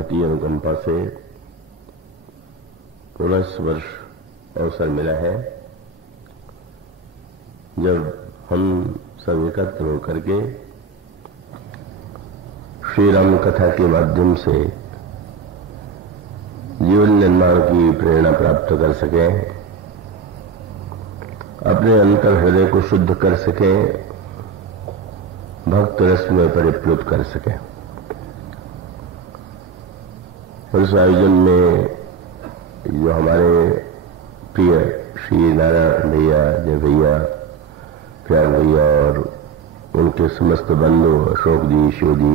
महती अनुकंपा से पुनः इस वर्ष अवसर मिला है जब हम सब एकत्र होकर के श्री राम कथा के माध्यम से जीवन निर्माण की प्रेरणा प्राप्त कर सकें, अपने अंतर हृदय को शुद्ध कर सकें, भक्त रस में परिप्लुत कर सकें। इस आयोजन में जो हमारे प्रिय श्री नारायण भैया, जय भैया, प्यार भैया और उनके समस्त बंधु अशोक जी, शिव जी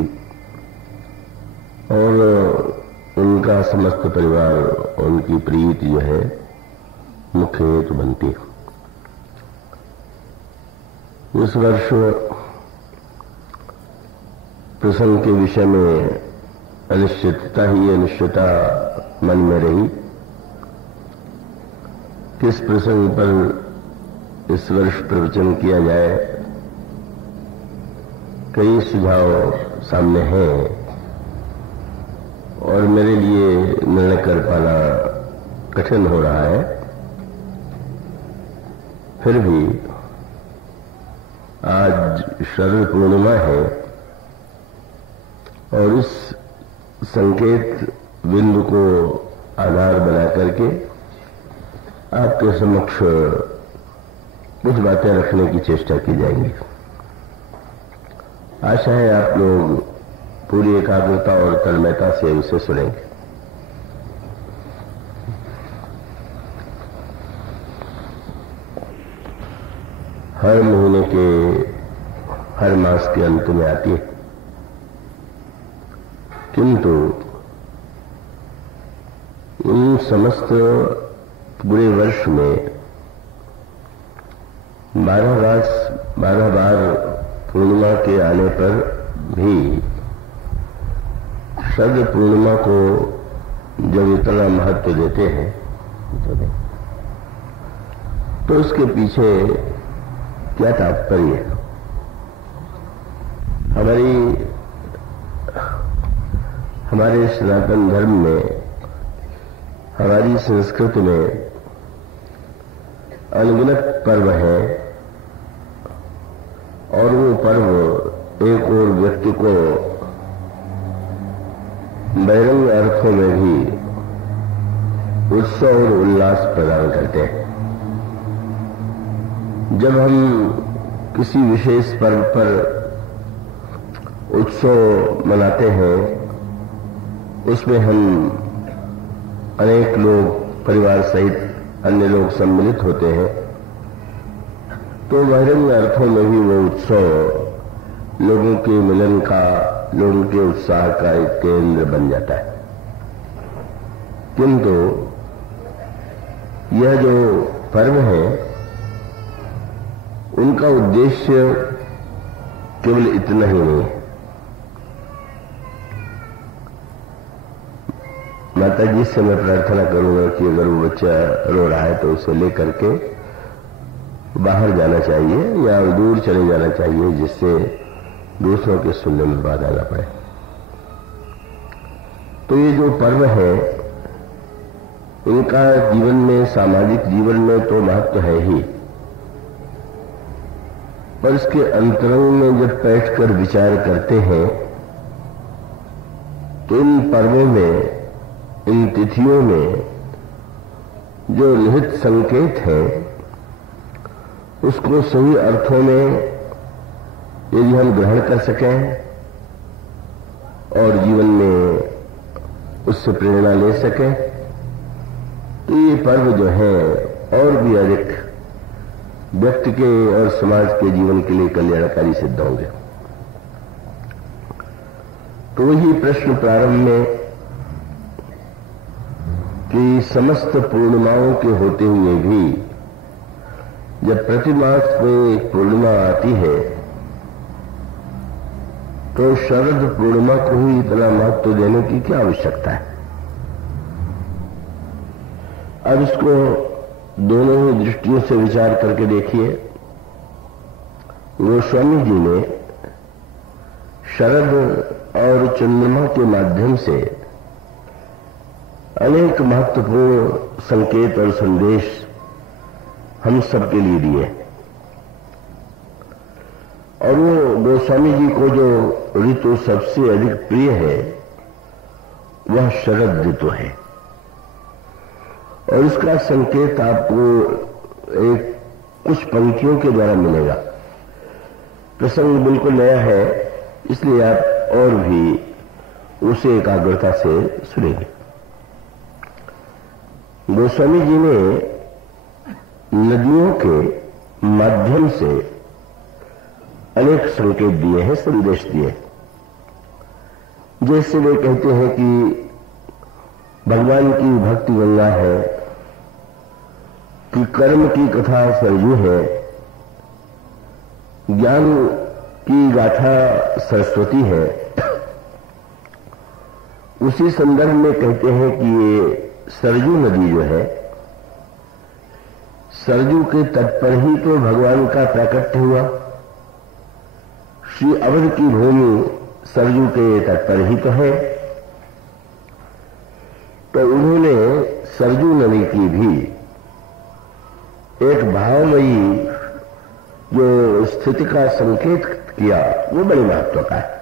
और उनका समस्त परिवार, उनकी प्रीति जो है मुख्य हेतु बनती है। इस वर्ष प्रसंग के विषय में अनिश्चितता ही अनिश्चितता मन में रही। किस प्रसंग पर इस वर्ष प्रवचन किया जाए, कई सुझाव सामने हैं और मेरे लिए निर्णय कर पाना कठिन हो रहा है। फिर भी आज शरद पूर्णिमा है और इस संकेत बिंदु को आधार बना करके आपके समक्ष कुछ बातें रखने की चेष्टा की जाएंगी। आशा है आप लोग पूरी एकाग्रता और तन्मयता से उसे सुनेंगे। हर महीने के हर मास के अंत में आती है, किंतु इन समस्त पूरे वर्ष में 12 बार पूर्णिमा के आने पर भी शरद पूर्णिमा को जब इतना महत्व देते हैं तो उसके पीछे क्या तात्पर्य है? हमारे सनातन धर्म में, हमारी संस्कृति में अनगिनत पर्व हैं और वो पर्व एक और व्यक्ति को बहिरंग अर्थों में भी उत्सव और उल्लास प्रदान करते हैं। जब हम किसी विशेष पर्व पर उत्सव मनाते हैं, उसमें हम अनेक लोग परिवार सहित अन्य लोग सम्मिलित होते हैं, तो बहिरंग अर्थों में भी वो उत्सव लोगों के मिलन का, लोगों के उत्साह का एक केंद्र बन जाता है। किंतु यह जो पर्व है, उनका उद्देश्य केवल इतना ही नहीं है। माता जी से मैं प्रार्थना करूंगा कि अगर वो बच्चा रो रहा है तो उसे लेकर के बाहर जाना चाहिए या दूर चले जाना चाहिए, जिससे दूसरों के सुनने में बाधा ना पड़े। तो ये जो पर्व है, इनका जीवन में, सामाजिक जीवन में तो महत्व है ही, पर इसके अंतरंग में जब बैठकर विचार करते हैं तो इन पर्वों में, इन तिथियों में जो निहित संकेत हैं, उसको सही अर्थों में यदि हम ग्रहण कर सकें और जीवन में उससे प्रेरणा ले सकें, तो ये पर्व जो है और भी अधिक व्यक्ति के और समाज के जीवन के लिए कल्याणकारी सिद्ध होंगे। तो वही प्रश्न प्रारंभ में कि समस्त पूर्णिमाओं के होते हुए भी जब प्रतिमास में एक पूर्णिमा आती है, तो शरद पूर्णिमा को ही इतना महत्व देने की क्या आवश्यकता है? अब इसको दोनों ही दृष्टियों से विचार करके देखिए। गोस्वामी जी ने शरद और चंद्रमा के माध्यम से अनेक महत्वपूर्ण संकेत और संदेश हम सबके लिए दिए। और वो गोस्वामी जी को जो ऋतु सबसे अधिक प्रिय है वह शरद ऋतु है। और इसका संकेत आपको एक कुछ पंक्तियों के द्वारा मिलेगा। प्रसंग बिल्कुल नया है, इसलिए आप और भी उसे एकाग्रता से सुनेंगे। गोस्वामी जी ने नदियों के माध्यम से अनेक संकेत दिए हैं, संदेश दिए। जैसे वे कहते हैं कि भगवान की भक्ति गंगा है, कि कर्म की कथा सरयू है, ज्ञान की गाथा सरस्वती है। उसी संदर्भ में कहते हैं कि ये सरयू नदी जो है, सरयू के तट पर ही तो भगवान का प्राकट्य हुआ। श्री अवध की भूमि सरयू के तट पर ही तो है। तो उन्होंने सरयू नदी की भी एक भावमयी जो स्थिति का संकेत किया, वो बड़े महत्व का है।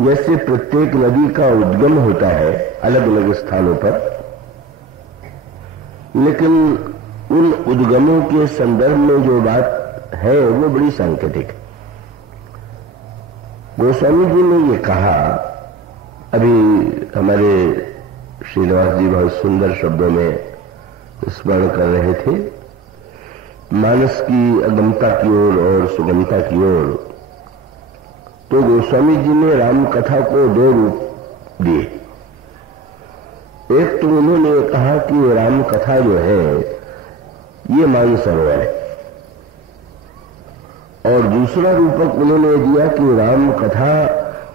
जैसे प्रत्येक नदी का उद्गम होता है अलग अलग स्थानों पर, लेकिन उन उद्गमों के संदर्भ में जो बात है वो बड़ी सांकेतिक है। गोस्वामी जी ने ये कहा, अभी हमारे श्रीनिवास जी बहुत सुंदर शब्दों में स्मरण कर रहे थे, मानस की अगमता की ओर और सुगमता की ओर। तो गोस्वामी जी ने राम कथा को दो रूप दिए। एक तो उन्होंने कहा कि राम कथा जो है ये मानसरोवर है, और दूसरा रूपक उन्होंने दिया कि राम कथा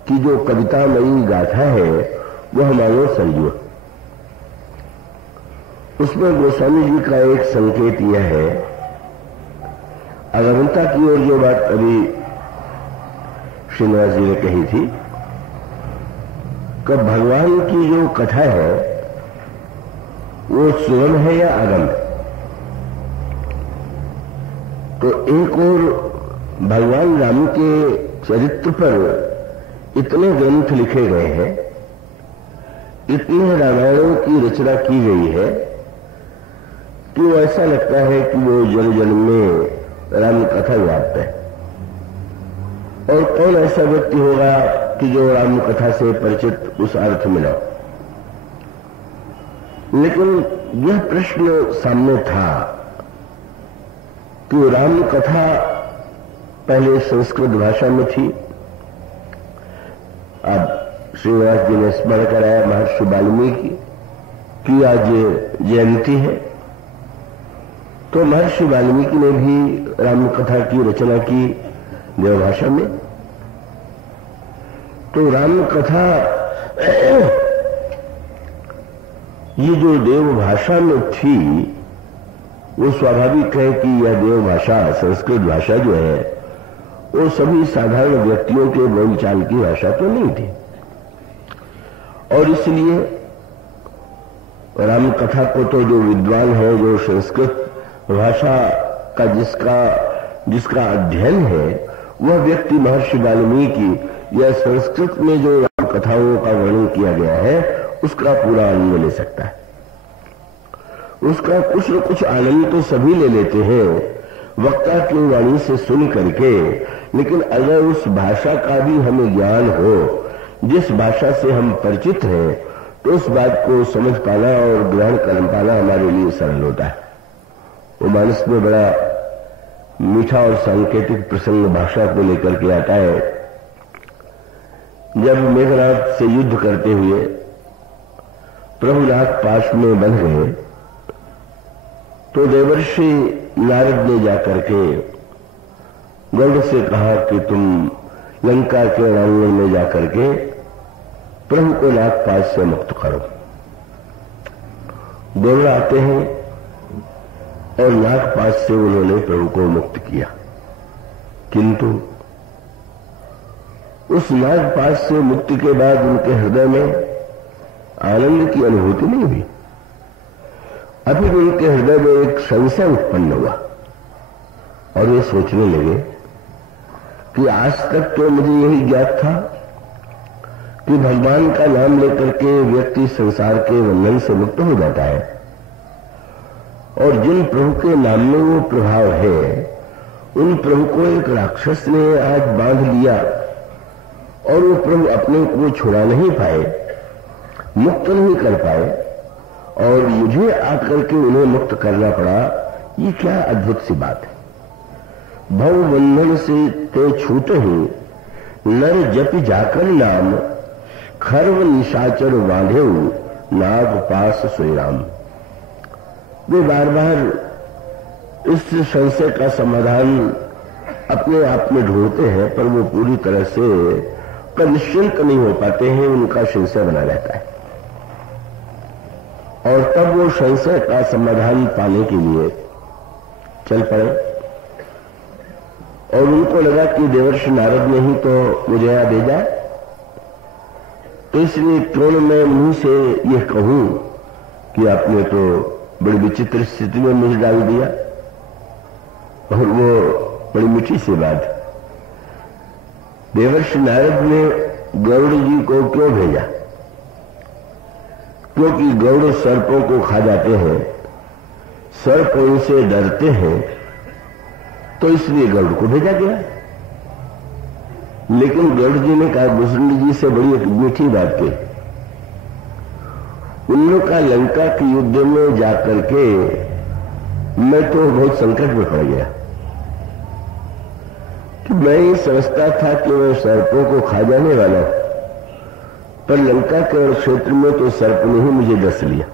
की जो कवितामयी गाथा है वह मानो सरयू। उसमें गोस्वामी जी का एक संकेत यह है, अगमता की ओर जो बात अभी श्रीनिवास जी ने कही थी कि भगवान की जो कथा है वो सुगम है या अगम है। तो एक और भगवान राम के चरित्र पर इतने ग्रंथ लिखे गए हैं, इतने रामायणों की रचना की गई है कि वो ऐसा लगता है कि वो जन जन में राम कथा व्याप्त है। और कौन ऐसा व्यक्ति होगा कि जो राम कथा से परिचित उस अर्थ में न। लेकिन यह प्रश्न सामने था कि राम कथा पहले संस्कृत भाषा में थी। अब श्रीनिवास जी ने स्मरण कराया महर्षि वाल्मीकि की आज जयंती है, तो महर्षि वाल्मीकि ने भी राम कथा की रचना की देवभाषा में। तो राम कथा ये जो देवभाषा में थी वो स्वाभाविक है कि यह देवभाषा संस्कृत भाषा जो है वो सभी साधारण व्यक्तियों के बोलचाल की भाषा तो नहीं थी। और इसलिए राम कथा को तो जो विद्वान है, जो संस्कृत भाषा का जिसका अध्ययन है, वह व्यक्ति महर्षि वाल्मीकि या संस्कृत में जो राम कथाओं का वर्णन किया गया है उसका पूरा आनंद ले सकता है। उसका कुछ न कुछ आनंद तो सभी ले लेते हैं वक्ता की वाणी से सुन करके, लेकिन अगर उस भाषा का भी हमें ज्ञान हो, जिस भाषा से हम परिचित हैं, तो उस बात को समझ पाना और ग्रहण कर पाना हमारे लिए सरल होता है। वो मानस में बड़ा मीठा और सांकेतिक प्रसंग भाषा को लेकर के आता है। जब मेघनाथ से युद्ध करते हुए प्रभुनाथ पास में बंध गए, तो देवर्षि नारद ने जाकर के गरुड़ से कहा कि तुम लंका के रांगण में जाकर के प्रभु को नागपाश से मुक्त करो। गरुड़ आते हैं और नागपाश से उन्होंने प्रभु को मुक्त किया, किंतु उस नागपाश से मुक्ति के बाद उनके हृदय में आनंद की अनुभूति नहीं हुई। अभी उनके हृदय में एक संशय उत्पन्न हुआ और वे सोचने लगे कि आज तक तो मुझे यही ज्ञात था कि भगवान का नाम लेकर के व्यक्ति संसार के बंधन से मुक्त हो जाता है, और जिन प्रभु के नाम में वो प्रभाव है, उन प्रभु को एक राक्षस ने आज बांध लिया और वो प्रभु अपने को छुड़ा नहीं पाए, मुक्त नहीं कर पाए, और मुझे आकर के उन्हें मुक्त करना पड़ा। ये क्या अद्भुत सी बात है। भव बंधन से ते छूट ही नर जप जाकर नाम, खर्व निशाचर बांधे नाग पास सोई राम। वे बार बार इस संशय का समाधान अपने आप में ढूंढते हैं, पर वो पूरी तरह से निश्चिंत नहीं हो पाते हैं, उनका संशय बना रहता है। और तब वो संशय का समाधान पाने के लिए चल पड़े, और उनको लगा कि देवर्षि नारद ने ही तो मुझे यहां भेजा, तो इसलिए क्यों मैं मुंह से यह कहूं कि आपने तो बड़ी विचित्र स्थिति में मुझे डाल दिया। और वो बड़ी मीठी सी बात, देवर्षि नारद ने गरुड़ जी को क्यों भेजा? क्योंकि गरुड़ सर्पों को खा जाते हैं, सर्प उनसे डरते हैं, तो इसलिए गरुड़ को भेजा गया। लेकिन गरुड़ जी ने कहा, भुजबल जी से बड़ी एक मीठी बात कही, उन लोग का लंका के युद्ध में जाकर के मैं तो बहुत संकट में पड़ गया कि मैं ये समझता था कि मैं सर्पों को खा जाने वाला हूं, पर लंका के क्षेत्र में तो सर्प ने ही मुझे डस लिया।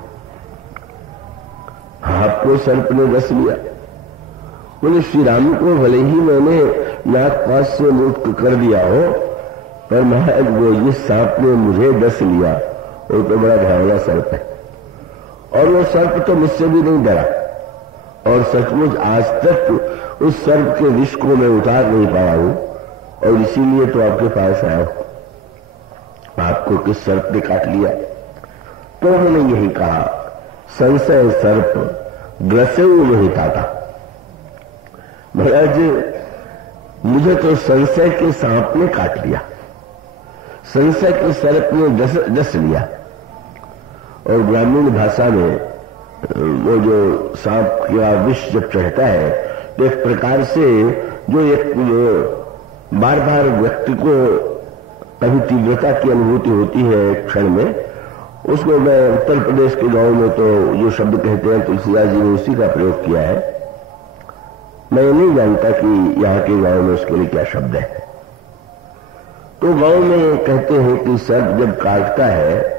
आपको सर्प ने डस लिया? बोले श्री राम को भले ही मैंने नागपाश से मुक्त कर दिया हो, पर महाराज वो जिस सांप ने मुझे डस लिया वो तो बड़ा घावना सर्प है, और वो सर्प तो मुझसे भी नहीं डरा, और सचमुच आज तक उस सर्प के विष को मैं उतार नहीं पाया हूं, और इसीलिए तो आपके पास आया हूं। आपको किस सर्प ने काट लिया? तो उन्होंने यही कहा, संशय सर्प ग्रसे नहीं पाता। महाराज मुझे तो संशय के सांप ने काट लिया, संशय के सर्प ने डस लिया। और ग्रामीण भाषा में वो जो सांप का विष जब चढ़ता है तो एक प्रकार से जो एक बार बार व्यक्ति को कभी तीव्रता की अनुभूति होती है एक क्षण में, उसको मैं उत्तर प्रदेश के गांव में तो जो शब्द कहते हैं तुलसीदास जी ने उसी का प्रयोग किया है। मैं ये नहीं जानता कि यहाँ के गांव में उसके लिए क्या शब्द है। तो गांव में कहते हैं कि सर्प जब काटता है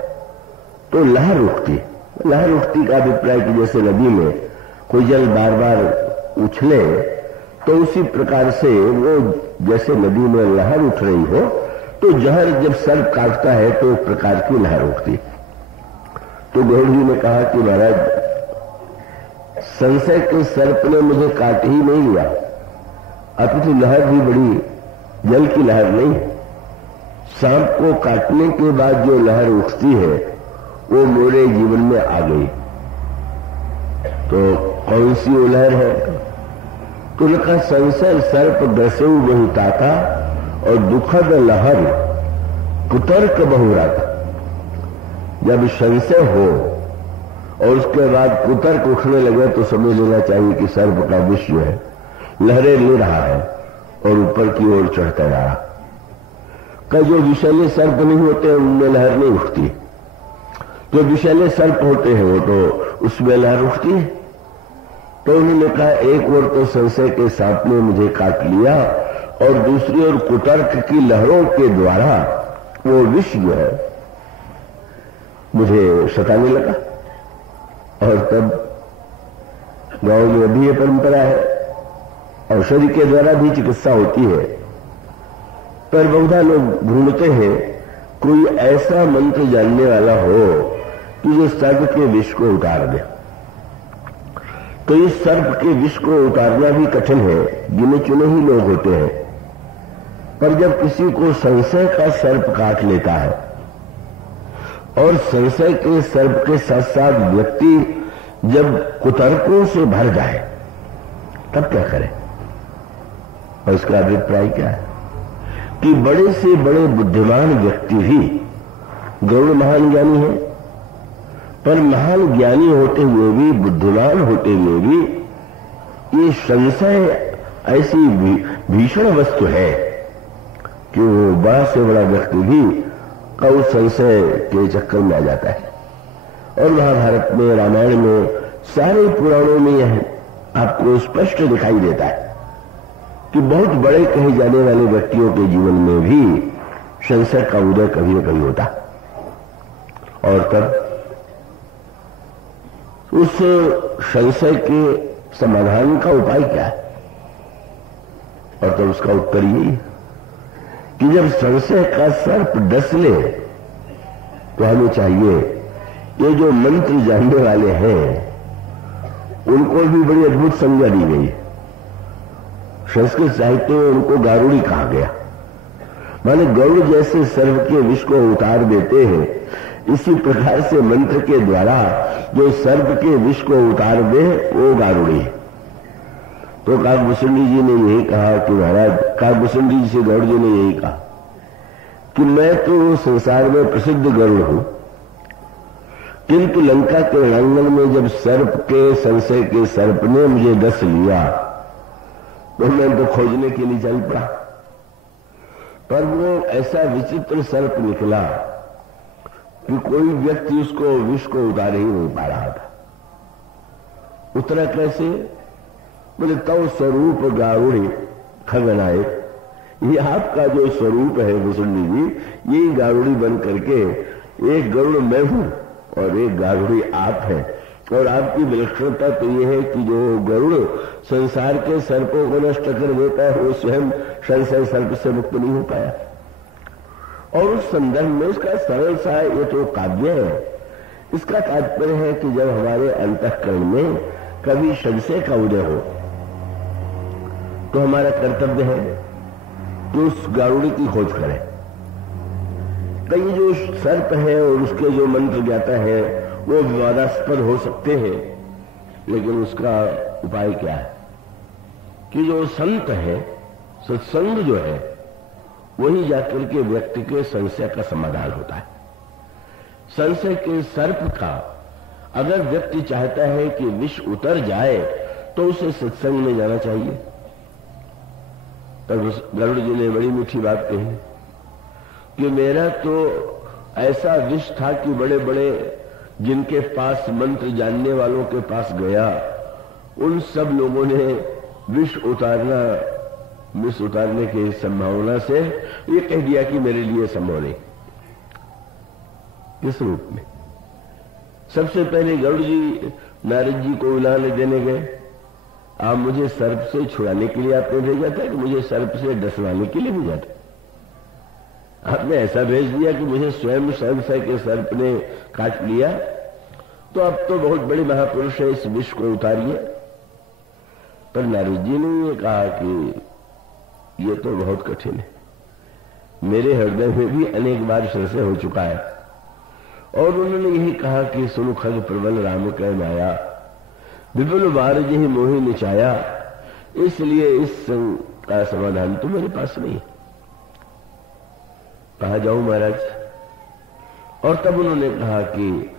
तो लहर उठती है। लहर उठती का अभिप्राय कि जैसे नदी में कोई जल बार बार उछले, तो उसी प्रकार से वो जैसे नदी में लहर उठ रही हो, तो जहर जब सर्प काटता है तो एक प्रकार की लहर उठती। तो गौड़ जी ने कहा कि महाराज संशय के सर्प ने मुझे काट ही नहीं लिया, अपितु लहर भी बड़ी जल की लहर नहीं, सांप को काटने के बाद जो लहर उठती है वो मेरे जीवन में आ गई। तो कौन सी वो लहर है? तो लिखा, संशय सर्प ग्रसे वही ताता और दुखद लहर कुतर्क बहुराता। जब संशय हो और उसके बाद कुतर्क उठने लगे तो समझ लेना चाहिए कि सर्प का विष जो है लहरें ले रहा है और ऊपर की ओर चढ़ता जा रहा। कई जो विषैले सर्प नहीं होते उनमें लहर नहीं उठती, जो विषैले सर्प होते हैं वो तो उसमें लहर उठती है। तो उन्होंने कहा, एक ओर तो संशय के सांप ने मुझे काट लिया और दूसरी ओर कुतर्क की लहरों के द्वारा वो विष जो है मुझे सताने लगा। और तब गांव में अभी ये परंपरा है, औषधि के द्वारा भी चिकित्सा होती है, पर बहुधा लोग ढूंढते हैं कोई ऐसा मंत्र जानने वाला हो कि जो सर्प के विष को उतार दे। तो इस सर्प के विष को उतारना भी कठिन है, गिने चुने ही लोग होते हैं। पर जब किसी को संशय का सर्प काट लेता है और संशय के सर्प के साथ साथ व्यक्ति जब कुतर्कों से भर जाए तब क्या करे? और इसका अभिप्राय क्या है कि बड़े से बड़े बुद्धिमान व्यक्ति भी गरुड़ महान ज्ञानी है, पर महान ज्ञानी होते हुए भी, बुद्धिमान होते हुए भी ये संशय ऐसी भीषण वस्तु है कि वो बड़ा से बड़ा व्यक्ति भी उस संशय के चक्कर में आ जाता है। और महाभारत में, रामायण में, सारे पुराणों में यह आपको स्पष्ट दिखाई देता है कि बहुत बड़े कहे जाने वाले व्यक्तियों के जीवन में भी संशय का उदय कभी न कभी होता। और तब उस संशय के समाधान का उपाय क्या है? और तब उसका उत्तर यही कि जब संशय का सर्प डस ले तो हमें चाहिए, ये जो मंत्र जानने वाले हैं उनको भी बड़ी अद्भुत संज्ञा दी गई। संस्कृत साहित्य में उनको गारुड़ी कहा गया, माने गरुड़ जैसे सर्प के विष को उतार देते हैं, इसी प्रकार से मंत्र के द्वारा जो सर्प के विष को उतार दे वो गारुड़ी है। तो काकभूषणी जी ने यही कहा कि महाराज, काकभूषणी जी से गरुड़ जी ने यही कहा कि मैं तो संसार में प्रसिद्ध गरुड़ हूं, किंतु लंका के रणांगण में जब सर्प के, संशय के सर्प ने मुझे डस लिया तो मैं तो खोजने के लिए चल पड़ा, पर वो ऐसा विचित्र सर्प निकला कि कोई व्यक्ति उसको विष को उतार ही नहीं पा रहा था। उतरा कैसे? बोले तव स्वरूप गारुड़ी खगनाए, ये आपका जो स्वरूप है भूषणी जी, यही गारुड़ी बन करके, एक गरुड़ मैं हूं और एक गारुड़ी आप है। और आपकी विलक्षणता तो यह है कि जो गरुड़ संसार के सर्पों को नष्ट कर देता है वो स्वयं संशय सर्प से मुक्त नहीं हो पाया। और उस संदर्भ में उसका सरल सा ये तो काव्य है। इसका तात्पर्य है कि जब हमारे अंतःकरण में कभी संशय का उदय हो तो हमारा कर्तव्य है कि उस गारुड़ी की खोज करें। कई जो सर्प है और उसके जो मंत्र ज्ञाता है वो विवादास्पद हो सकते हैं, लेकिन उसका उपाय क्या है कि जो संत है, सत्संग जो है, वही जाकर के व्यक्ति के संशय का समाधान होता है। संशय के सर्प का अगर व्यक्ति चाहता है कि विष उतर जाए तो उसे सत्संग में जाना चाहिए। तब गरुड़ जी ने बड़ी मीठी बात कही कि मेरा तो ऐसा विष था कि बड़े बड़े जिनके पास मंत्र जानने वालों के पास गया, उन सब लोगों ने विष उतारने की संभावना से ये कह दिया कि मेरे लिए संभव नहीं। किस रूप में? सबसे पहले गरुड़ जी नारद जी को उलाने देने गए, आप मुझे सर्प से छुड़ाने के लिए आपने भेजा था कि मुझे सर्प से डसवाने के लिए भेजा था? आपने ऐसा भेज दिया कि मुझे स्वयं संशय के सर्प ने काट लिया, तो अब तो बहुत बड़े महापुरुष है, इस विष को उतारिए। पर नारद जी ने ये कहा कि ये तो बहुत कठिन है, मेरे हृदय में भी अनेक बार संशय हो चुका है। और उन्होंने यही कहा कि सुनु खग प्रबल राम कह माया, विपुल बार जी मोहि निचाया, इसलिए इस का समाधान तो मेरे पास नहीं है, कहा जाऊं महाराज। और तब उन्होंने कहा कि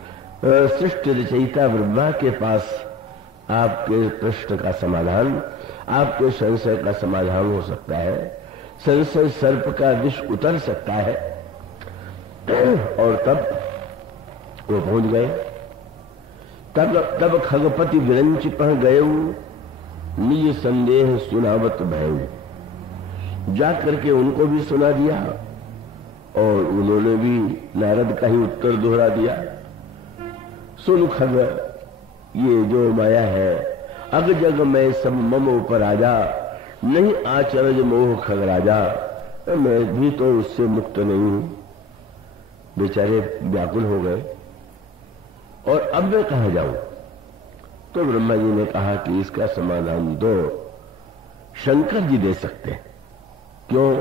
सृष्टि रचयिता ब्रह्मा के पास आपके प्रश्न का समाधान, आपके संशय का समाधान हो सकता है, संशय सर्प का विष उतर सकता है। और तब वो पहुंच गए। तब खगपति विरंच पह गए, निज संदेह सुनावत भय। जा करके उनको भी सुना दिया और उन्होंने भी नारद का ही उत्तर दोहरा दिया। सुन खग, ये जो माया है, अग जग में सब मम ऊपर आजा, नहीं आचरज मोह खग राजा। मैं भी तो उससे मुक्त नहीं हूं। बेचारे व्याकुल हो गए और अब मैं कहां जाऊं? तो ब्रह्मा जी ने कहा कि इसका समाधान तो शंकर जी दे सकते हैं। क्यों?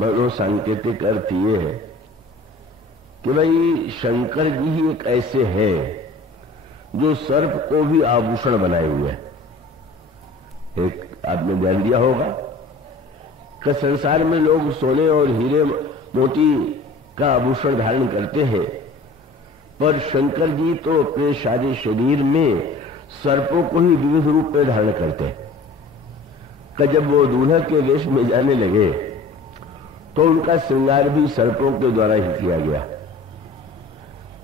मनो सांकेतिक अर्थ ये है कि भाई शंकर जी ही एक ऐसे हैं जो सर्प को भी आभूषण बनाए हुए हैं। एक आपने ध्यान दिया होगा कि संसार में लोग सोने और हीरे मोती का आभूषण धारण करते हैं, पर शंकर जी तो अपने सारे शरीर में सर्पों को ही विविध रूप में धारण करते हैं। कि जब वो दूल्हा के वेश में जाने लगे तो उनका श्रृंगार भी सर्पों के द्वारा ही किया गया।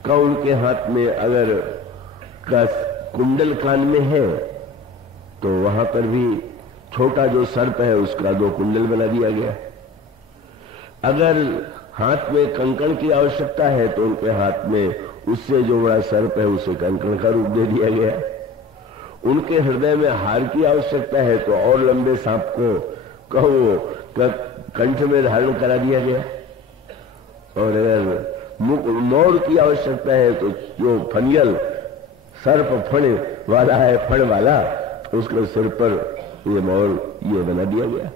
का उनके हाथ में अगर का कुंडल कान में है तो वहां पर भी छोटा जो सर्प है उसका 2 कुंडल बना दिया गया। अगर हाथ में कंकण की आवश्यकता है तो उनके हाथ में उससे जो बड़ा सर्प है उसे कंकण का रूप दे दिया गया। उनके हृदय में हार की आवश्यकता है तो और लंबे सांप को कहो कंठ में धारण करा दिया गया। और अगर मोर की आवश्यकता है तो जो फनियल सर्प फण वाला है, फण वाला, उसके सिर पर ये मोर ये बना दिया गया।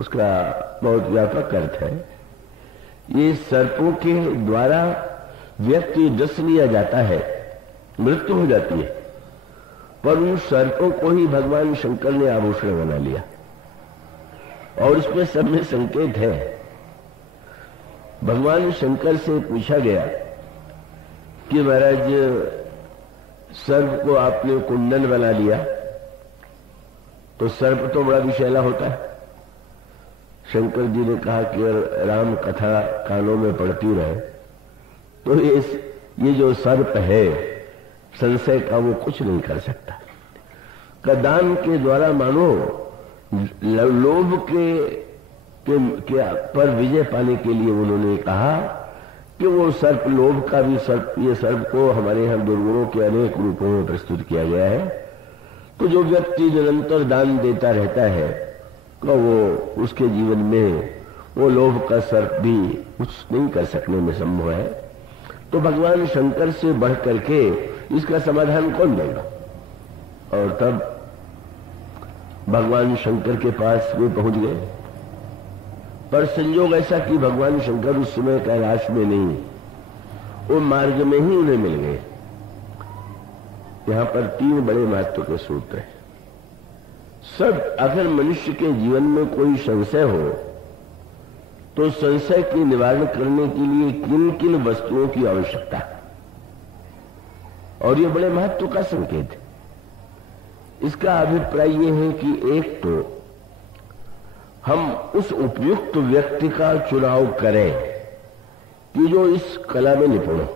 उसका बहुत व्यापक अर्थ है। ये सर्पों के द्वारा व्यक्ति डस लिया जाता है, मृत्यु हो जाती है, पर उन सर्पों को ही भगवान शंकर ने आभूषण बना लिया। और इसमें सब में संकेत है। भगवान शंकर से पूछा गया कि महाराज सर्प को आपने कुंडल बना लिया तो सर्प तो बड़ा विषैला होता है। शंकर जी ने कहा कि राम कथा कानों में पड़ती रहे तो ये जो सर्प है संशय का वो कुछ नहीं कर सकता। दान के द्वारा मानो लोभ के पर विजय पाने के लिए उन्होंने कहा कि वो सर्प, लोभ का भी सर्प, ये सर्प को हमारे यहां दुर्गुणों के अनेक रूपों में प्रस्तुत किया गया है। तो जो व्यक्ति निरंतर दान देता रहता है तो वो उसके जीवन में वो लोभ का सर्प भी कुछ नहीं कर सकने में संभव है। तो भगवान शंकर से बढ़ करके इसका समाधान कौन देगा? और तब भगवान शंकर के पास वे पहुंच गए। पर संयोग ऐसा कि भगवान शंकर उस समय कैलाश में नहीं, वो मार्ग में ही उन्हें मिल गए। यहां पर 3 बड़े महत्व के सूत्र हैं। सब अगर मनुष्य के जीवन में कोई संशय हो तो संशय के निवारण करने के लिए किन किन वस्तुओं की आवश्यकता है, और ये बड़े महत्व का संकेत है। इसका अभिप्राय यह है कि एक तो हम उस उपयुक्त व्यक्ति का चुनाव करें कि जो इस कला में निपुण हो।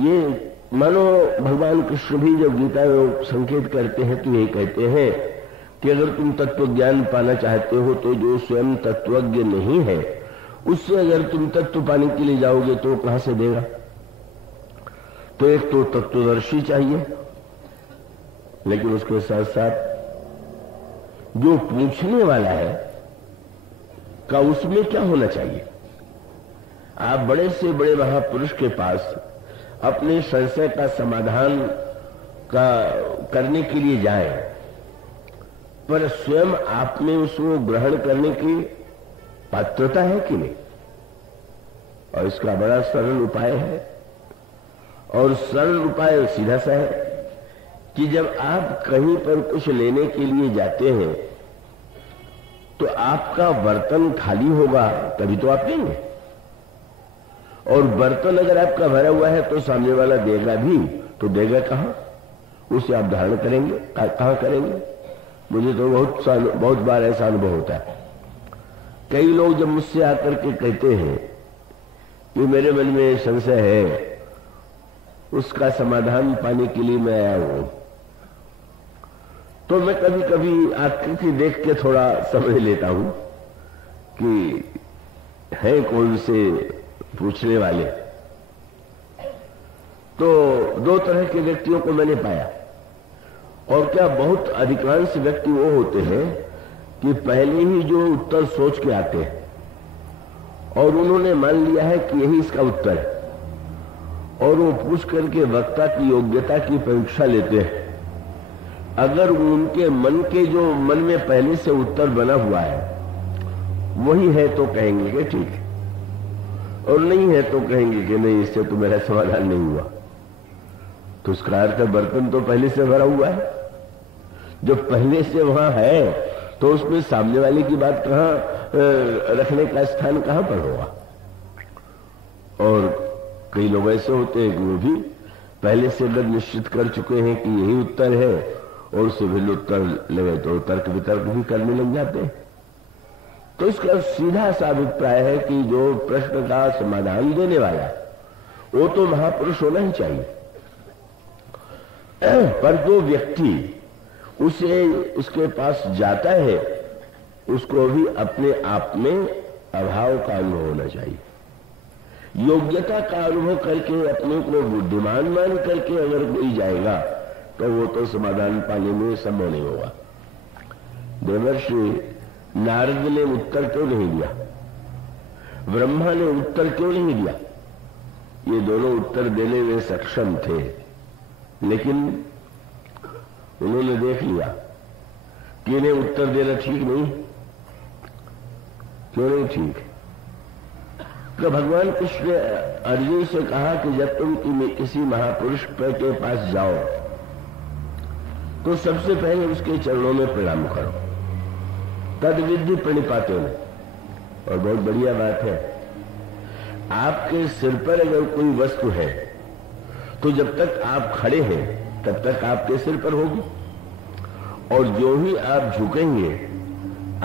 ये मानो भगवान कृष्ण भी जब गीता में संकेत करते हैं तो यही कहते हैं कि अगर तुम तत्व ज्ञान पाना चाहते हो तो जो स्वयं तत्वज्ञ नहीं है उससे अगर तुम तत्व पाने के लिए जाओगे तो वो कहां से देगा? तो एक तो तत्वदर्शी चाहिए, लेकिन उसके साथ साथ जो पूछने वाला है का उसमें क्या होना चाहिए। आप बड़े से बड़े महापुरुष के पास अपने संशय का समाधान का करने के लिए जाएं, पर स्वयं आप में उसको ग्रहण करने की पात्रता है कि नहीं? और इसका बड़ा सरल उपाय है, और सरल उपाय सीधा सा है कि जब आप कहीं पर कुछ लेने के लिए जाते हैं तो आपका बर्तन खाली होगा तभी तो आप लेंगे, और बर्तन अगर आपका भरा हुआ है तो सामने वाला देगा भी, तो देगा कहां? उसे आप धारण करेंगे कहां करेंगे? मुझे तो बहुत बार ऐसा अनुभव होता है। कई लोग जब मुझसे आकर के कहते हैं कि मेरे मन में संशय है, उसका समाधान पाने के लिए मैं आया हूं, तो मैं कभी कभी आकृति देख के थोड़ा समझ लेता हूं कि है कौन से पूछने वाले। तो 2 तरह के व्यक्तियों को मैंने पाया, और क्या बहुत अधिकांश व्यक्ति वो होते हैं कि पहले ही जो उत्तर सोच के आते हैं और उन्होंने मान लिया है कि यही इसका उत्तर है, और वो पूछ करके वक्ता की योग्यता की परीक्षा लेते हैं। अगर उनके मन के जो मन में पहले से उत्तर बना हुआ है वही है तो कहेंगे कि ठीक है, और नहीं है तो कहेंगे कि नहीं, इससे तो मेरा समाधान नहीं हुआ। तो उसका अर्थ बर्तन तो पहले से भरा हुआ है। जो पहले से वहां है तो उसमें सामने वाले की बात कहां रखने का स्थान कहां पर होगा। और कई लोग ऐसे होते हैं कि वो भी पहले से अगर निश्चित कर चुके हैं कि यही उत्तर है और उससे भिन्न उत्तर लगे तो तर्क वितर्क भी करने लग जाते हैं। तो इसका सीधा सा अभिप्राय है कि जो प्रश्न का समाधान देने वाला वो तो महापुरुष होना ही चाहिए, पर जो व्यक्ति उसे उसके पास जाता है उसको भी अपने आप में अभाव का अनुभव होना चाहिए। योग्यता का अनुभव करके अपने को बुद्धिमान मान करके अगर कोई जाएगा तो वो तो समाधान पाने में संभव नहीं होगा। देवर्षि नारद ने उत्तर क्यों नहीं दिया, ब्रह्मा ने उत्तर क्यों नहीं दिया? ये दोनों उत्तर देने में सक्षम थे, लेकिन उन्होंने देख लिया कि इन्हें उत्तर देना ठीक नहीं। क्यों नहीं ठीक? तो भगवान कृष्ण ने अर्जुन से कहा कि जब तुम किसी महापुरुष के पास जाओ तो सबसे पहले उसके चरणों में प्रणाम करो, तद विद्धि प्रणिपाते में। और बहुत बढ़िया बात है, आपके सिर पर अगर कोई वस्तु है तो जब तक आप खड़े हैं तब तक आपके सिर पर होगी, और जो ही आप झुकेंगे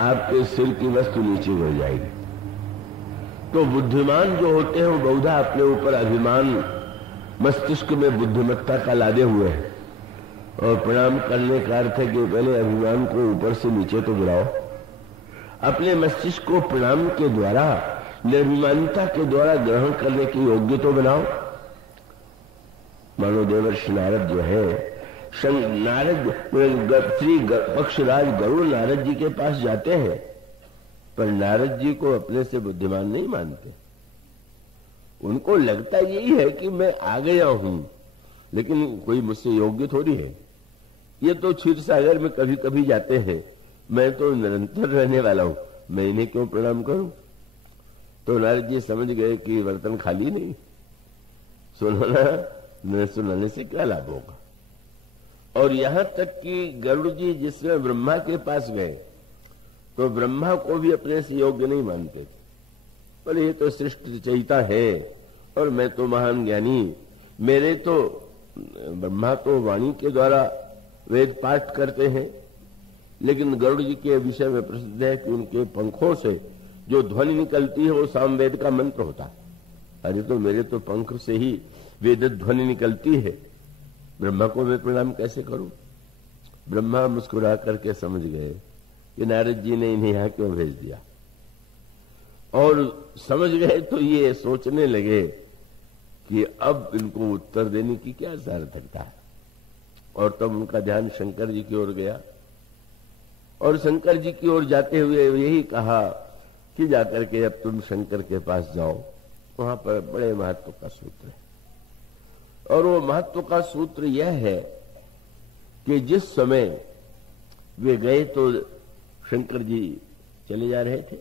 आपके सिर की वस्तु नीचे गिर जाएगी। तो बुद्धिमान जो होते हैं वो बहुधा अपने ऊपर अभिमान मस्तिष्क में बुद्धिमत्ता का लादे हुए हैं, और प्रणाम करने का अर्थ है कि पहले अभिमान को ऊपर से नीचे तो गिराओ, अपने मस्तिष्क को प्रणाम के द्वारा निर्भिमानता के द्वारा ग्रहण करने की योग्य तो बनाओ। मानो देवर्षि नारद जो है, नारद श्री पक्षराज गरुड़ नारद जी के पास जाते हैं, पर नारद जी को अपने से बुद्धिमान नहीं मानते। उनको लगता यही है कि मैं आ गया हूं, लेकिन कोई मुझसे योग्य थोड़ी है। ये तो क्षीर सागर में कभी कभी जाते हैं, मैं तो निरंतर रहने वाला हूं, मैं इन्हें क्यों प्रणाम करूं? तो नारद जी समझ गए कि बर्तन खाली नहीं, सुनाने से क्या लाभ होगा। और यहां तक कि गरुड़ जी जिसमें ब्रह्मा के पास गए तो ब्रह्मा को भी अपने से योग्य नहीं मानते थे। बोले ये तो श्रेष्ठ रचयिता है और मैं तो महान ज्ञानी, मेरे तो ब्रह्मा तो वाणी के द्वारा वेद पाठ करते हैं, लेकिन गरुड़ जी के विषय में प्रसिद्ध है कि उनके पंखों से जो ध्वनि निकलती है वो सामवेद का मंत्र होता है। अरे तो मेरे तो पंख से ही वेद ध्वनि निकलती है, ब्रह्मा को मैं प्रणाम कैसे करूं? ब्रह्मा मुस्कुरा करके समझ गए कि नारद जी ने इन्हें यहां क्यों भेज दिया, और समझ गए तो ये सोचने लगे कि अब इनको उत्तर देने की क्या सार्थकता है। और तब उनका ध्यान शंकर जी की ओर गया, और शंकर जी की ओर जाते हुए यही कहा कि जाकर के अब तुम शंकर के पास जाओ, वहां पर बड़े महत्व का सूत्र है। और वो महत्व का सूत्र यह है कि जिस समय वे गए तो शंकर जी चले जा रहे थे,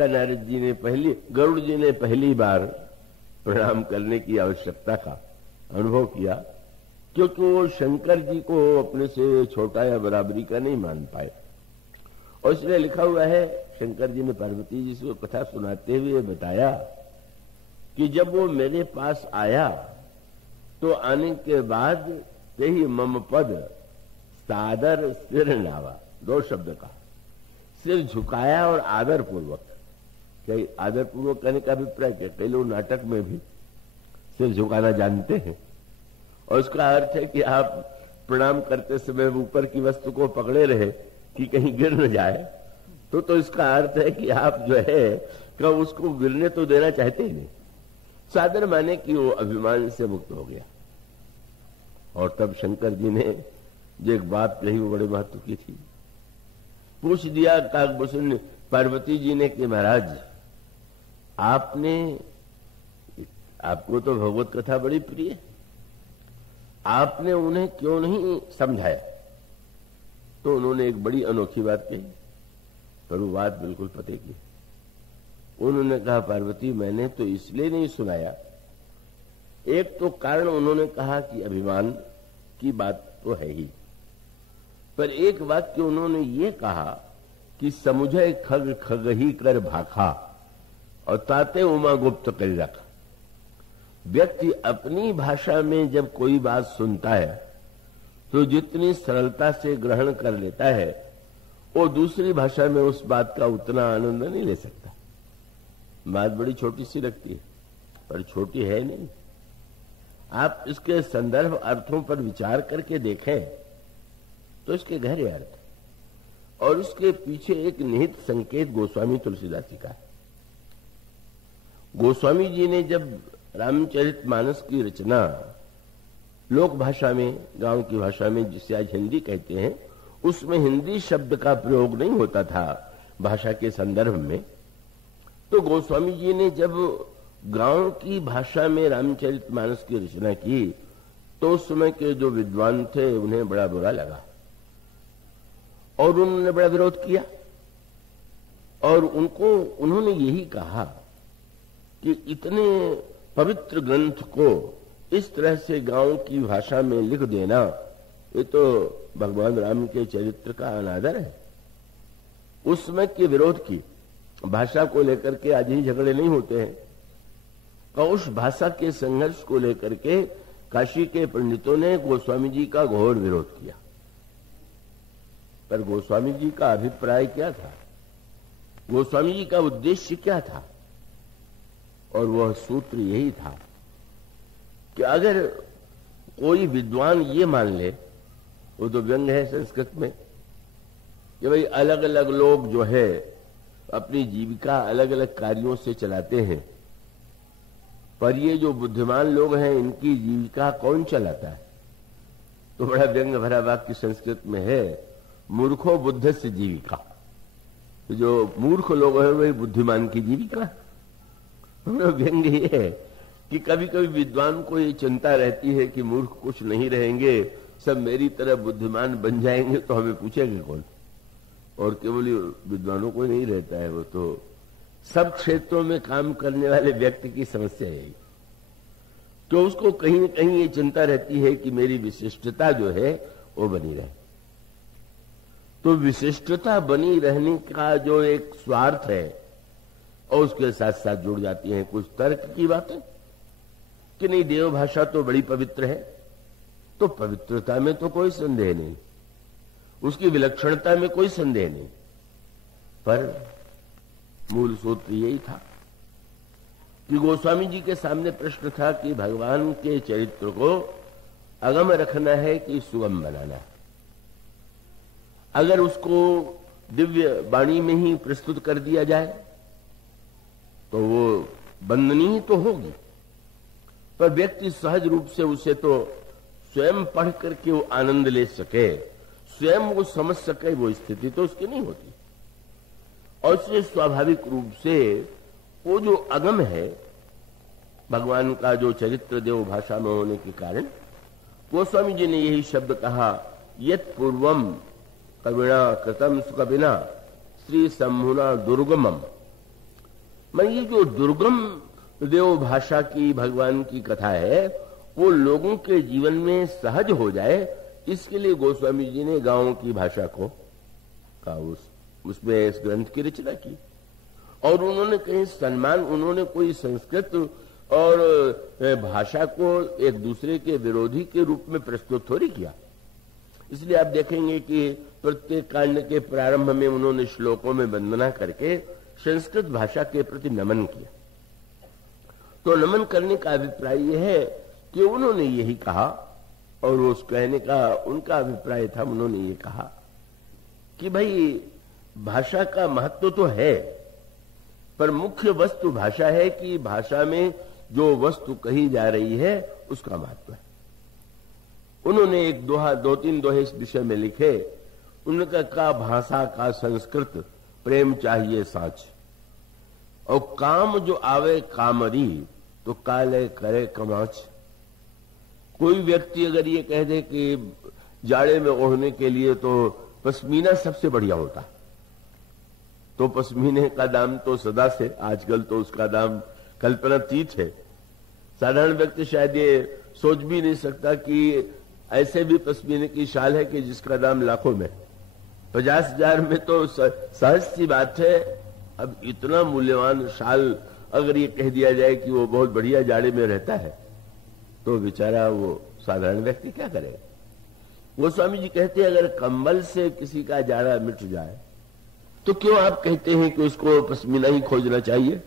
नारद जी ने गरुड़ जी ने पहली बार प्रणाम करने की आवश्यकता का अनुभव किया, क्योंकि वो शंकर जी को अपने से छोटा या बराबरी का नहीं मान पाए। और इसलिए लिखा हुआ है, शंकर जी ने पार्वती जी से कथा सुनाते हुए बताया कि जब वो मेरे पास आया तो आने के बाद यही मम पद सादर सिर नावा, दो शब्द का, सिर झुकाया और आदर पूर्वक। क्या आदर पूर्वक कहने का अभिप्राय क्या? कई लोग नाटक में भी सिर झुकाना जानते हैं, और उसका अर्थ है कि आप प्रणाम करते समय ऊपर की वस्तु को पकड़े रहे कि कहीं गिर न जाए, तो इसका अर्थ है कि आप जो है कि उसको गिरने तो देना चाहते ही नहीं। सादर माने कि वो अभिमान से मुक्त हो गया। और तब शंकर जी ने जो एक बात कही वो बड़े महत्व की थी। पूछ दिया काकभूषण ने पार्वती जी ने कि महाराज आपको तो भगवत कथा बड़ी प्रिय, आपने उन्हें क्यों नहीं समझाया? तो उन्होंने एक बड़ी अनोखी बात कही। पर वो बात बिल्कुल पते की। उन्होंने कहा पार्वती मैंने तो इसलिए नहीं सुनाया, एक तो कारण उन्होंने कहा कि अभिमान की बात तो है ही, पर एक वाक्य उन्होंने ये कहा कि समुझे खग खग ही कर भाखा और ताते उमा गुप्त कर रखा। व्यक्ति अपनी भाषा में जब कोई बात सुनता है तो जितनी सरलता से ग्रहण कर लेता है वो दूसरी भाषा में उस बात का उतना आनंद नहीं ले सकता। बात बड़ी छोटी सी लगती है पर छोटी है नहीं। आप इसके संदर्भ अर्थों पर विचार करके देखें तो इसके गहरे अर्थ और उसके पीछे एक निहित संकेत गोस्वामी तुलसीदास जी का है। गोस्वामी जी ने जब रामचरितमानस की रचना लोक भाषा में, गांव की भाषा में जिसे आज हिंदी कहते हैं, उसमें हिंदी शब्द का प्रयोग नहीं होता था भाषा के संदर्भ में, तो गोस्वामी जी ने जब गांव की भाषा में रामचरितमानस की रचना की तो उस समय के जो विद्वान थे उन्हें बड़ा बुरा लगा और उन्होंने बड़ा विरोध किया और उन्होंने यही कहा कि इतने पवित्र ग्रंथ को इस तरह से गांव की भाषा में लिख देना, ये तो भगवान राम के चरित्र का अनादर है। उस समय के विरोध की भाषा को लेकर के आज ही झगड़े नहीं होते हैं, और उस भाषा के संघर्ष को लेकर के काशी के पंडितों ने गोस्वामी जी का घोर विरोध किया। पर गोस्वामी जी का अभिप्राय क्या था, गोस्वामी जी का उद्देश्य क्या था, और वह सूत्र यही था कि अगर कोई विद्वान ये मान ले, वो तो व्यंग है संस्कृत में, कि भाई अलग अलग लोग जो है अपनी जीविका अलग अलग कार्यों से चलाते हैं, पर ये जो बुद्धिमान लोग हैं इनकी जीविका कौन चलाता है, तो बड़ा व्यंग भरा वाक्य संस्कृत में है, मूर्खो बुद्ध से जीविका। तो जो मूर्ख लोग हैं वही बुद्धिमान की जीविका। व्यंग ये है कि कभी कभी विद्वान को ये चिंता रहती है कि मूर्ख कुछ नहीं रहेंगे, सब मेरी तरह बुद्धिमान बन जाएंगे तो हमें पूछेंगे कौन। और केवल विद्वानों को नहीं रहता है, वो तो सब क्षेत्रों में काम करने वाले व्यक्ति की समस्या है। तो उसको कहीं न कहीं ये चिंता रहती है कि मेरी विशिष्टता जो है वो बनी रहे। तो विशिष्टता बनी रहने का जो एक स्वार्थ है और उसके साथ साथ जुड़ जाती हैं कुछ तर्क की बातें कि नहीं देव भाषा तो बड़ी पवित्र है, तो पवित्रता में तो कोई संदेह नहीं, उसकी विलक्षणता में कोई संदेह नहीं, पर मूल सूत्र यही था कि गोस्वामी जी के सामने प्रश्न था कि भगवान के चरित्र को अगम रखना है कि सुगम बनाना है। अगर उसको दिव्य वाणी में ही प्रस्तुत कर दिया जाए तो वो बंदनीय तो होगी, पर व्यक्ति सहज रूप से उसे तो स्वयं पढ़ करके वो आनंद ले सके, स्वयं वो समझ सके, वो स्थिति तो उसकी नहीं होती। और इसलिए स्वाभाविक रूप से वो जो अगम है भगवान का जो चरित्र देव भाषा में होने के कारण गोस्वामी जी ने यही शब्द कहा, यत् पूर्वम कविणा कृतम सुकविना श्री सम्मुना दुर्गमम। मैं ये जो दुर्गम देव भाषा की भगवान की कथा है वो लोगों के जीवन में सहज हो जाए, इसके लिए गोस्वामी जी ने गांव की भाषा को का उसमें इस ग्रंथ की रचना की। और उन्होंने कहीं सम्मान, उन्होंने कोई संस्कृत और भाषा को एक दूसरे के विरोधी के रूप में प्रस्तुत थोड़ी किया। इसलिए आप देखेंगे कि प्रत्येक कांड के प्रारंभ में उन्होंने श्लोकों में वंदना करके संस्कृत भाषा के प्रति नमन किया। तो नमन करने का अभिप्राय यह है कि उन्होंने यही कहा, और उस कहने का उनका अभिप्राय था, उन्होंने ये कहा कि भाई भाषा का महत्व तो है, पर मुख्य वस्तु भाषा है कि भाषा में जो वस्तु कही जा रही है उसका महत्व है। उन्होंने एक दो तीन दोहे इस विषय में लिखे। उनका का भाषा का संस्कृत प्रेम चाहिए साच, और काम जो आवे कामरी तो काले करे कमाच। कोई व्यक्ति अगर ये कह दे कि जाड़े में ओढ़ने के लिए तो पश्मीना सबसे बढ़िया होता, तो पश्मीने का दाम तो सदा से, आजकल तो उसका दाम कल्पनातीत है। साधारण व्यक्ति शायद ये सोच भी नहीं सकता कि ऐसे भी पश्मीने की शाल है कि जिसका दाम लाखों में, 50,000 में तो सहज सी बात है। अब इतना मूल्यवान शाल अगर ये कह दिया जाए कि वो बहुत बढ़िया जाड़े में रहता है, तो बेचारा वो साधारण व्यक्ति क्या करेगा। वो स्वामी जी कहते हैं अगर कंबल से किसी का जाड़ा मिट जाए तो क्यों आप कहते हैं कि उसको पश्मीना ही खोजना चाहिए।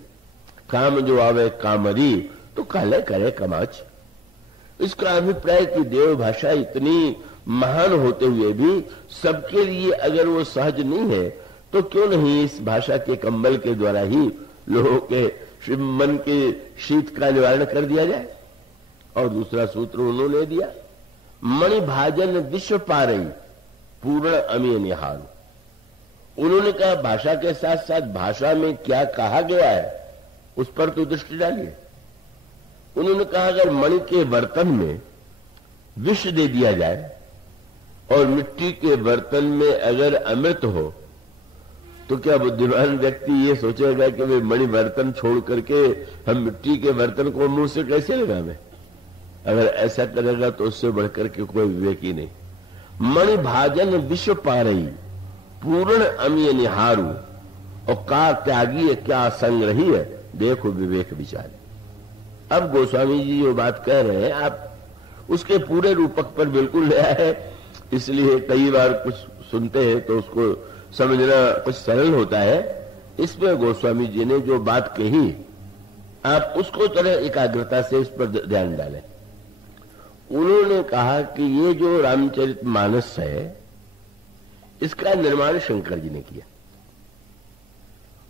काम जो आवे कामरी तो काले करे कमाच। इसका अभिप्राय कि देव भाषा इतनी महान होते हुए भी सबके लिए अगर वो सहज नहीं है तो क्यों नहीं इस भाषा के कंबल के द्वारा ही लोगों के मन के शीत का निवारण कर दिया जाए। और दूसरा सूत्र उन्होंने दिया, मणि भाजन विश्व पारई पूर्ण अमीय निहाल। उन्होंने कहा भाषा के साथ साथ भाषा में क्या कहा गया है उस पर तो दृष्टि डालिए। उन्होंने कहा अगर मणि के बर्तन में विष दे दिया जाए और मिट्टी के बर्तन में अगर अमृत हो तो क्या बुद्धिमान व्यक्ति ये सोचेगा कि वे मणि बर्तन छोड़ करके हम मिट्टी के बर्तन को मुंह से कैसे लगावें। अगर ऐसा करेगा तो उससे बढ़कर के कोई विवेक ही नहीं। मणि भाजन विश्व पारई पूर्ण अमीय निहारू और का त्यागी क्या संग्रही है देखो विवेक विचार। अब गोस्वामी जी जो बात कह रहे हैं आप उसके पूरे रूपक पर बिल्कुल नया है, इसलिए कई बार कुछ सुनते हैं तो उसको समझना कुछ सरल होता है। इसमें गोस्वामी जी ने जो बात कही आप उसको तरह एकाग्रता से इस पर ध्यान डालें। उन्होंने कहा कि ये जो रामचरितमानस है इसका निर्माण शंकर जी ने किया,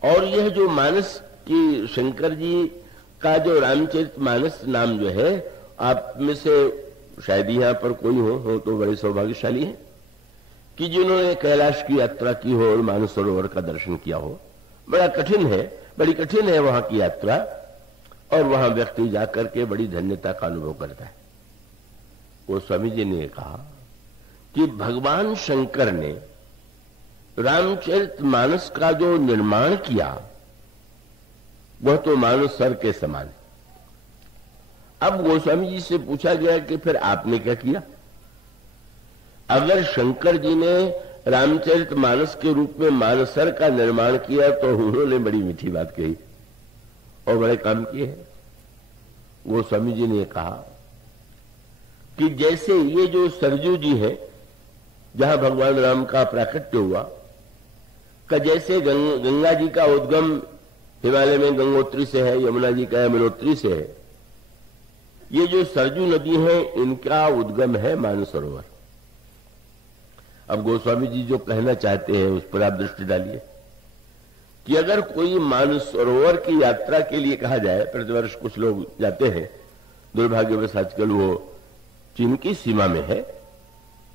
और यह जो मानस की शंकर जी का जो रामचरितमानस नाम जो है, आप में से शायद यहां पर कोई हो तो बड़े सौभाग्यशाली हैं कि जिन्होंने कैलाश की यात्रा की हो और मानस सरोवर का दर्शन किया हो। बड़ा कठिन है, बड़ी कठिन है वहां की यात्रा, और वहां व्यक्ति जाकर के बड़ी धन्यता का अनुभव करता है। वो स्वामी जी ने कहा कि भगवान शंकर ने रामचरितमानस का जो निर्माण किया वह तो मानो सर के समान है। अब गोस्वामी जी से पूछा गया कि फिर आपने क्या किया। अगर शंकर जी ने रामचरितमानस के रूप में मानसर का निर्माण किया तो उन्होंने बड़ी मीठी बात कही और बड़े काम किए हैं। गोस्वामी जी ने कहा कि जैसे ये जो सरजू जी है जहां भगवान राम का प्राकट्य हुआ, का जैसे गंगा जी का उद्गम हिमालय में गंगोत्री से है, यमुना जी का यमुनोत्री से है, ये जो सरजू नदी है इनका उद्गम है मानसरोवर। अब गोस्वामी जी जो कहना चाहते हैं उस पर आप दृष्टि डालिए कि अगर कोई मानसरोवर की यात्रा के लिए कहा जाए, प्रतिवर्ष कुछ लोग जाते हैं, दुर्भाग्यवश आजकल वो चीन की सीमा में है,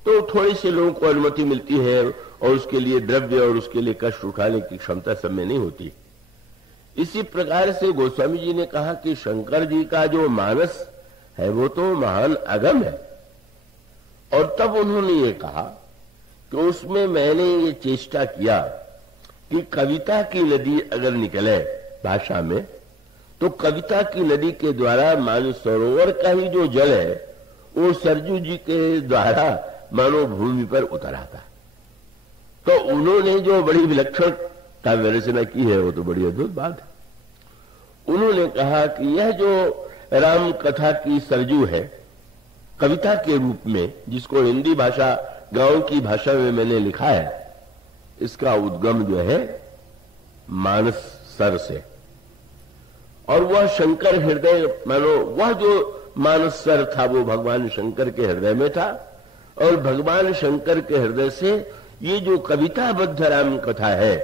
तो थोड़ी से लोगों को अनुमति मिलती है और उसके लिए द्रव्य और उसके लिए कष्ट उठाने की क्षमता सब में नहीं होती। इसी प्रकार से गोस्वामी जी ने कहा कि शंकर जी का जो मानस है वो तो महान अगम है, और तब उन्होंने ये कहा कि उसमें मैंने ये चेष्टा किया कि कविता की नदी अगर निकले भाषा में तो कविता की नदी के द्वारा मानसरोवर का ही जो जल है वो सरजू जी के द्वारा मानो भूमि पर उतर आता। तो उन्होंने जो बड़ी विलक्षण काव्य रचना की है वो तो बड़ी अद्भुत बात है। उन्होंने कहा कि यह जो राम कथा की सरजू है कविता के रूप में, जिसको हिंदी भाषा गांव की भाषा में मैंने लिखा है, इसका उद्गम जो है मानस सर से, और वह शंकर हृदय मानो वह जो मानस सर था वो भगवान शंकर के हृदय में था, और भगवान शंकर के हृदय से ये जो कविताबद्ध राम कथा है,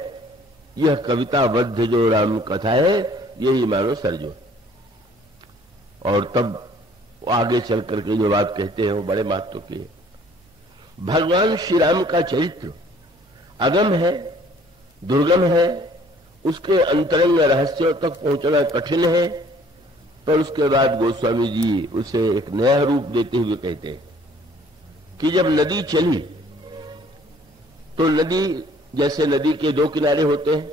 यह कविताबद्ध जो राम कथा है यही मानो सरजू। और तब आगे चल करके जो बात कहते हैं वो बड़े महत्व की है। भगवान श्री राम का चरित्र अगम है, दुर्गम है, उसके अंतरंग रहस्यों तक पहुंचना कठिन है, पर उसके बाद गोस्वामी जी उसे एक नया रूप देते हुए कहते हैं कि जब नदी चली तो नदी, जैसे नदी के दो किनारे होते हैं,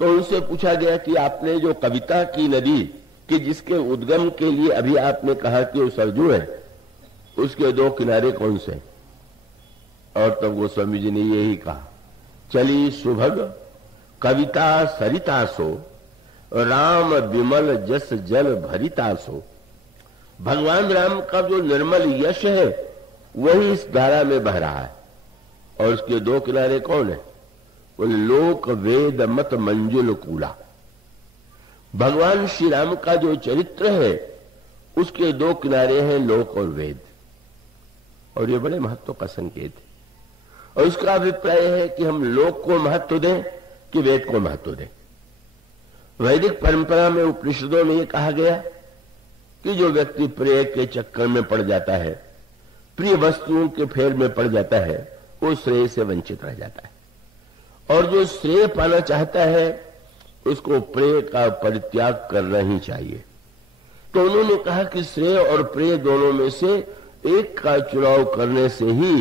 तो उनसे पूछा गया कि आपने जो कविता की नदी कि जिसके उद्गम के लिए अभी आपने कहा कि वो सरजू है, उसके दो किनारे कौन से? और तब गोस्वामी जी ने यही कहा, चली सुभग कविता सरिता सो, राम विमल जस जल भरिता सो। भगवान राम का जो निर्मल यश है वही इस धारा में बह रहा है। और उसके दो किनारे कौन है? वो लोक वेद मत मंजुल कूला। भगवान श्री राम का जो चरित्र है उसके दो किनारे हैं लोक और वेद, और ये बड़े महत्व का संकेत है। और उसका अभिप्राय है कि हम लोक को महत्व दें कि वेद को महत्व दें। वैदिक परंपरा में उपनिषदों में यह कहा गया कि जो व्यक्ति प्रिय के चक्कर में पड़ जाता है, प्रिय वस्तुओं के फेर में पड़ जाता है, वो श्रेय से वंचित रह जाता है। और जो श्रेय पाना चाहता है उसको प्रेय का परित्याग करना ही चाहिए। तो उन्होंने कहा कि श्रेय और प्रेय दोनों में से एक का चुनाव करने से ही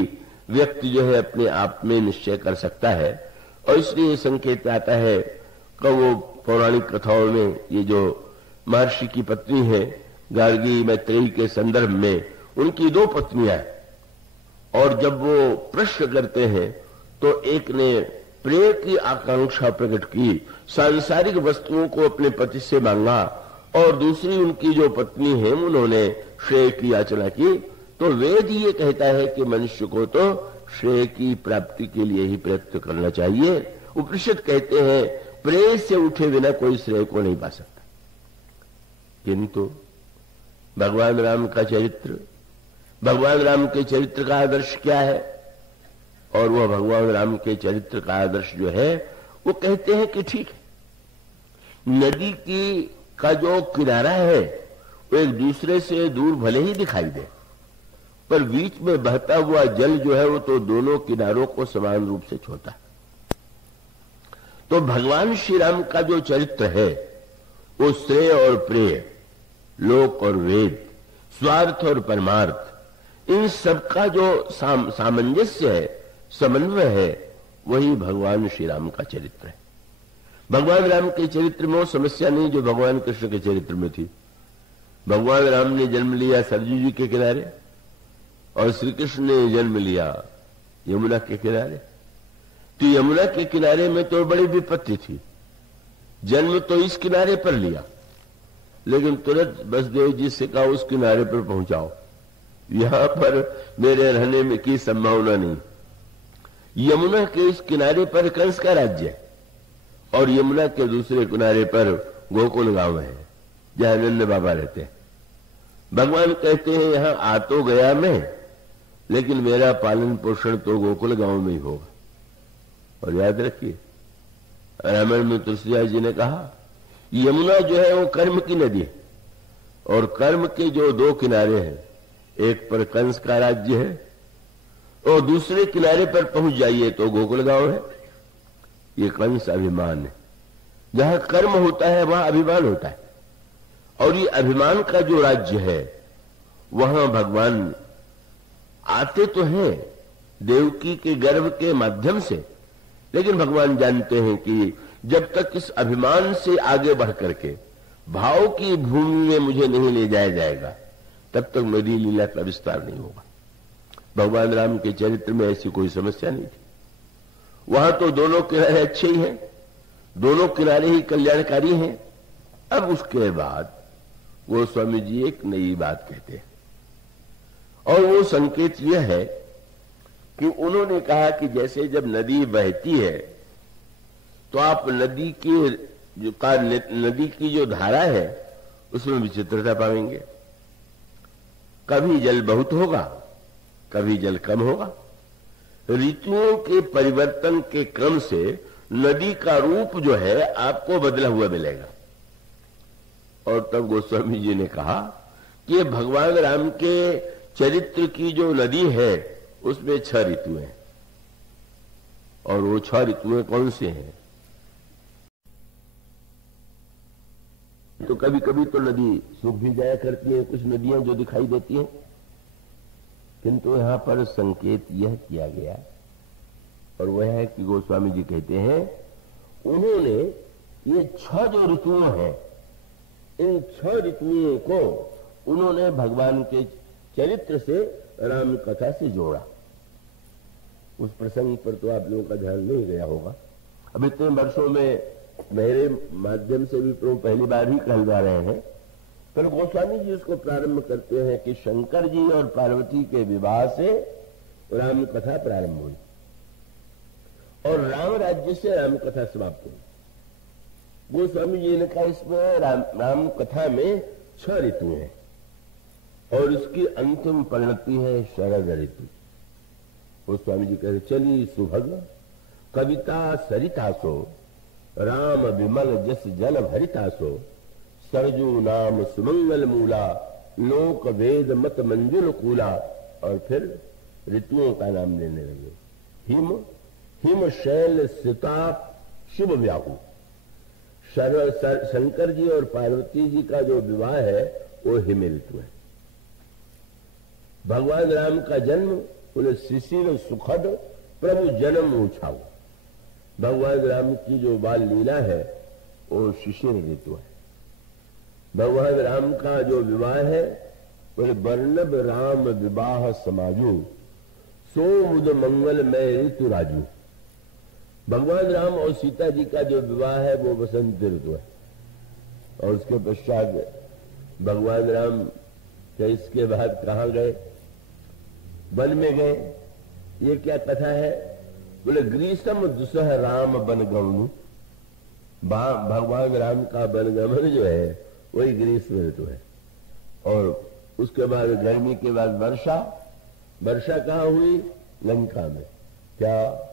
व्यक्ति जो है अपने आप में निश्चय कर सकता है। और इसलिए संकेत आता है कि वो पौराणिक कथाओं में ये जो महर्षि की पत्नी है गार्गी मैत्रेयी के संदर्भ में उनकी दो पत्नियां, और जब वो प्रश्न करते हैं तो एक ने प्रेय की आकांक्षा प्रकट की, सांसारिक वस्तुओं को अपने पति से मांगा, और दूसरी उनकी जो पत्नी है उन्होंने श्रेय की याचना की। तो वेद ये कहता है कि मनुष्य को तो श्रेय की प्राप्ति के लिए ही प्रयत्न करना चाहिए। उपनिषद कहते हैं प्रेय से उठे बिना कोई श्रेय को नहीं पा सकता। किंतु भगवान राम का चरित्र, भगवान राम के चरित्र का आदर्श क्या है? और वह भगवान राम के चरित्र का आदर्श जो है वो कहते हैं कि ठीक है, नदी की का जो किनारा है वो एक दूसरे से दूर भले ही दिखाई दे, पर बीच में बहता हुआ जल जो है वो तो दोनों किनारों को समान रूप से छूता है। तो भगवान श्री राम का जो चरित्र है वो श्रेय और प्रेय, लोक और वेद, स्वार्थ और परमार्थ, इन सबका जो सामंजस्य है, समन्वय है, वही भगवान श्री राम का चरित्र है। भगवान राम के चरित्र में वो समस्या नहीं जो भगवान कृष्ण के चरित्र में थी। भगवान राम ने जन्म लिया सरजू जी के किनारे और श्री कृष्ण ने जन्म लिया यमुना के किनारे। तो यमुना के किनारे में तो बड़ी विपत्ति थी, जन्म तो इस किनारे पर लिया, लेकिन तुरंत बसदेव जी से कहा उस किनारे पर पहुंचाओ, यहां पर मेरे रहने में की संभावना नहीं। यमुना के इस किनारे पर कंस का राज्य है और यमुना के दूसरे किनारे पर गोकुल गांव है जहां नंद बाबा रहते हैं। भगवान कहते हैं यहां आ तो गया मैं, लेकिन मेरा पालन पोषण तो गोकुल गांव में ही होगा। और याद रखिए रामायण में तुलसीदास जी ने कहा यमुना जो है वो कर्म की नदी है, और कर्म के जो दो किनारे हैं, एक पर कंस का राज्य है और दूसरे किनारे पर पहुंच जाइए तो गोकुल गांव है। ये कंस अभिमान है, जहां कर्म होता है वहां अभिमान होता है। और ये अभिमान का जो राज्य है वहां भगवान आते तो हैं देवकी के गर्भ के माध्यम से, लेकिन भगवान जानते हैं कि जब तक इस अभिमान से आगे बढ़ करके भाव की भूमि में मुझे नहीं ले जाया जाएगा तब तक मेरी लीला का विस्तार नहीं होगा। भगवान राम के चरित्र में ऐसी कोई समस्या नहीं थी। वहां तो दोनों किनारे अच्छे ही हैं, दोनों किनारे ही कल्याणकारी हैं। अब उसके बाद गोस्वामी जी एक नई बात कहते हैं, और वो संकेत यह है कि उन्होंने कहा कि जैसे जब नदी बहती है तो आप नदी की जो धारा है उसमें विचित्रता पाएंगे। कभी जल बहुत होगा, कभी जल कम होगा। ऋतुओं के परिवर्तन के क्रम से नदी का रूप जो है आपको बदला हुआ मिलेगा। और तब गोस्वामी जी ने कहा कि भगवान राम के चरित्र की जो नदी है उसमें 6 ऋतुएं हैं, और वो 6 ऋतुएं कौन से हैं? तो कभी कभी तो नदी सूख भी जाया करती है, कुछ नदियां जो दिखाई देती हैं, किंतु यहां पर संकेत यह किया गया और वह है कि गोस्वामी जी कहते हैं उन्होंने ये 6 जो ऋतुओं हैं, इन 6 ऋतुओं को उन्होंने भगवान के चरित्र से, राम कथा से जोड़ा। उस प्रसंग पर तो आप लोगों का ध्यान नहीं गया होगा। अब इतने वर्षों में मेरे माध्यम से भी प्रभु पहली बार ही कहलवा रहे हैं, पर गोस्वामी जी उसको प्रारंभ करते हैं कि शंकर जी और पार्वती के विवाह से राम कथा प्रारंभ हुई और राम राज्य से राम कथा समाप्त हुई। गोस्वामी जी ने कहा इसमें राम कथा में 6 ऋतु हैं और उसकी अंतिम परिणति है शरद ऋतु। गोस्वामी जी कहते चली सुभग कविता सरितासो, राम विमल जस जल भरितासो, सरजू नाम सुमंगल मूला, लोक वेद मत मंजुल कूला। और फिर ऋतुओं का नाम लेने लगे। हिम हिम शैल सीता शुभ व्याहु। शंकर जी और पार्वती जी का जो विवाह है वो हिम ऋतु है। भगवान राम का जन्म बोले शिशिर सुखद प्रभु जन्म उछाऊ। भगवान राम की जो बाल लीला है वो शिशिर ऋतु है। भगवान राम का जो विवाह है बोले वर्णब राम विवाह समाजू, सो मुद मंगल में ऋतु राजू। भगवान राम और सीता जी का जो विवाह है वो बसंत ऋतु है। और उसके पश्चात भगवान राम के इसके बाद कहाँ गए? वन में गए। ये क्या कथा है? बोले ग्रीष्म दुसह राम बन गमनु। भगवान राम का वनगमन जो है वही ग्रीष्म ऋतु है। और उसके बाद गर्मी के बाद वर्षा। वर्षा कहाँ हुई? लंका में। क्या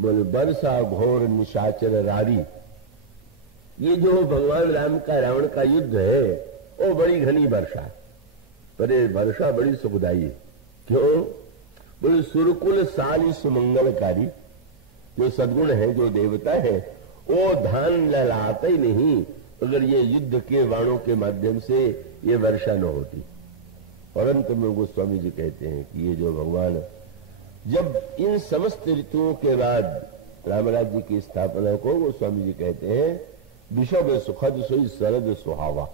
बोले वर्षा घोर निशाचर रारी। ये जो भगवान राम का रावण का युद्ध है वो बड़ी घनी वर्षा, पर ये वर्षा बड़ी सुखदायी है। क्यों? बोले सुरकुल साली सुमंगलकारी। जो सद्गुण है, जो देवता है, वो धान लहलाता ही नहीं अगर ये युद्ध के बाणों के माध्यम से ये वर्षा न होती। और अंत में गोस्वामी जी कहते हैं कि ये जो भगवान जब इन समस्त ऋतुओं के बाद राम राज्य की स्थापना को गोस्वामी जी कहते हैं विषव सुखद सोई शरद सुहावा।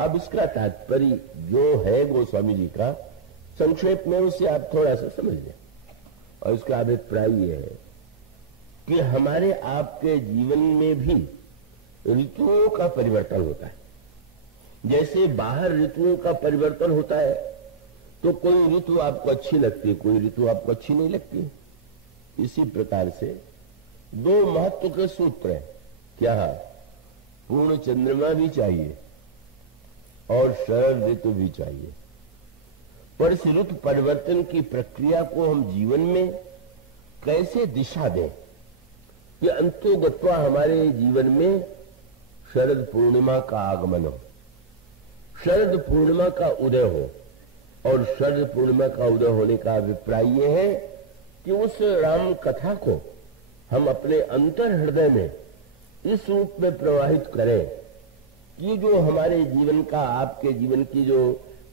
अब इसका तात्पर्य जो है गोस्वामी जी का संक्षेप में उसे आप थोड़ा सा समझ लें। और इसका अभिप्राय यह है कि हमारे आपके जीवन में भी ऋतुओं का परिवर्तन होता है। जैसे बाहर ऋतुओं का परिवर्तन होता है तो कोई ऋतु आपको अच्छी लगती है, कोई ऋतु आपको अच्छी नहीं लगती। इसी प्रकार से 2 महत्व के सूत्र हैं। क्या? पूर्ण चंद्रमा भी चाहिए और शरद ऋतु भी चाहिए। पर इस ऋतु परिवर्तन की प्रक्रिया को हम जीवन में कैसे दिशा दें कि अंतोगत्वा हमारे जीवन में शरद पूर्णिमा का आगमन हो, शरद पूर्णिमा का उदय हो। और शरद पूर्णिमा का उदय होने का अभिप्राय यह है कि उस राम कथा को हम अपने अंतर हृदय में इस रूप में प्रवाहित करें कि जो हमारे जीवन का, आपके जीवन की जो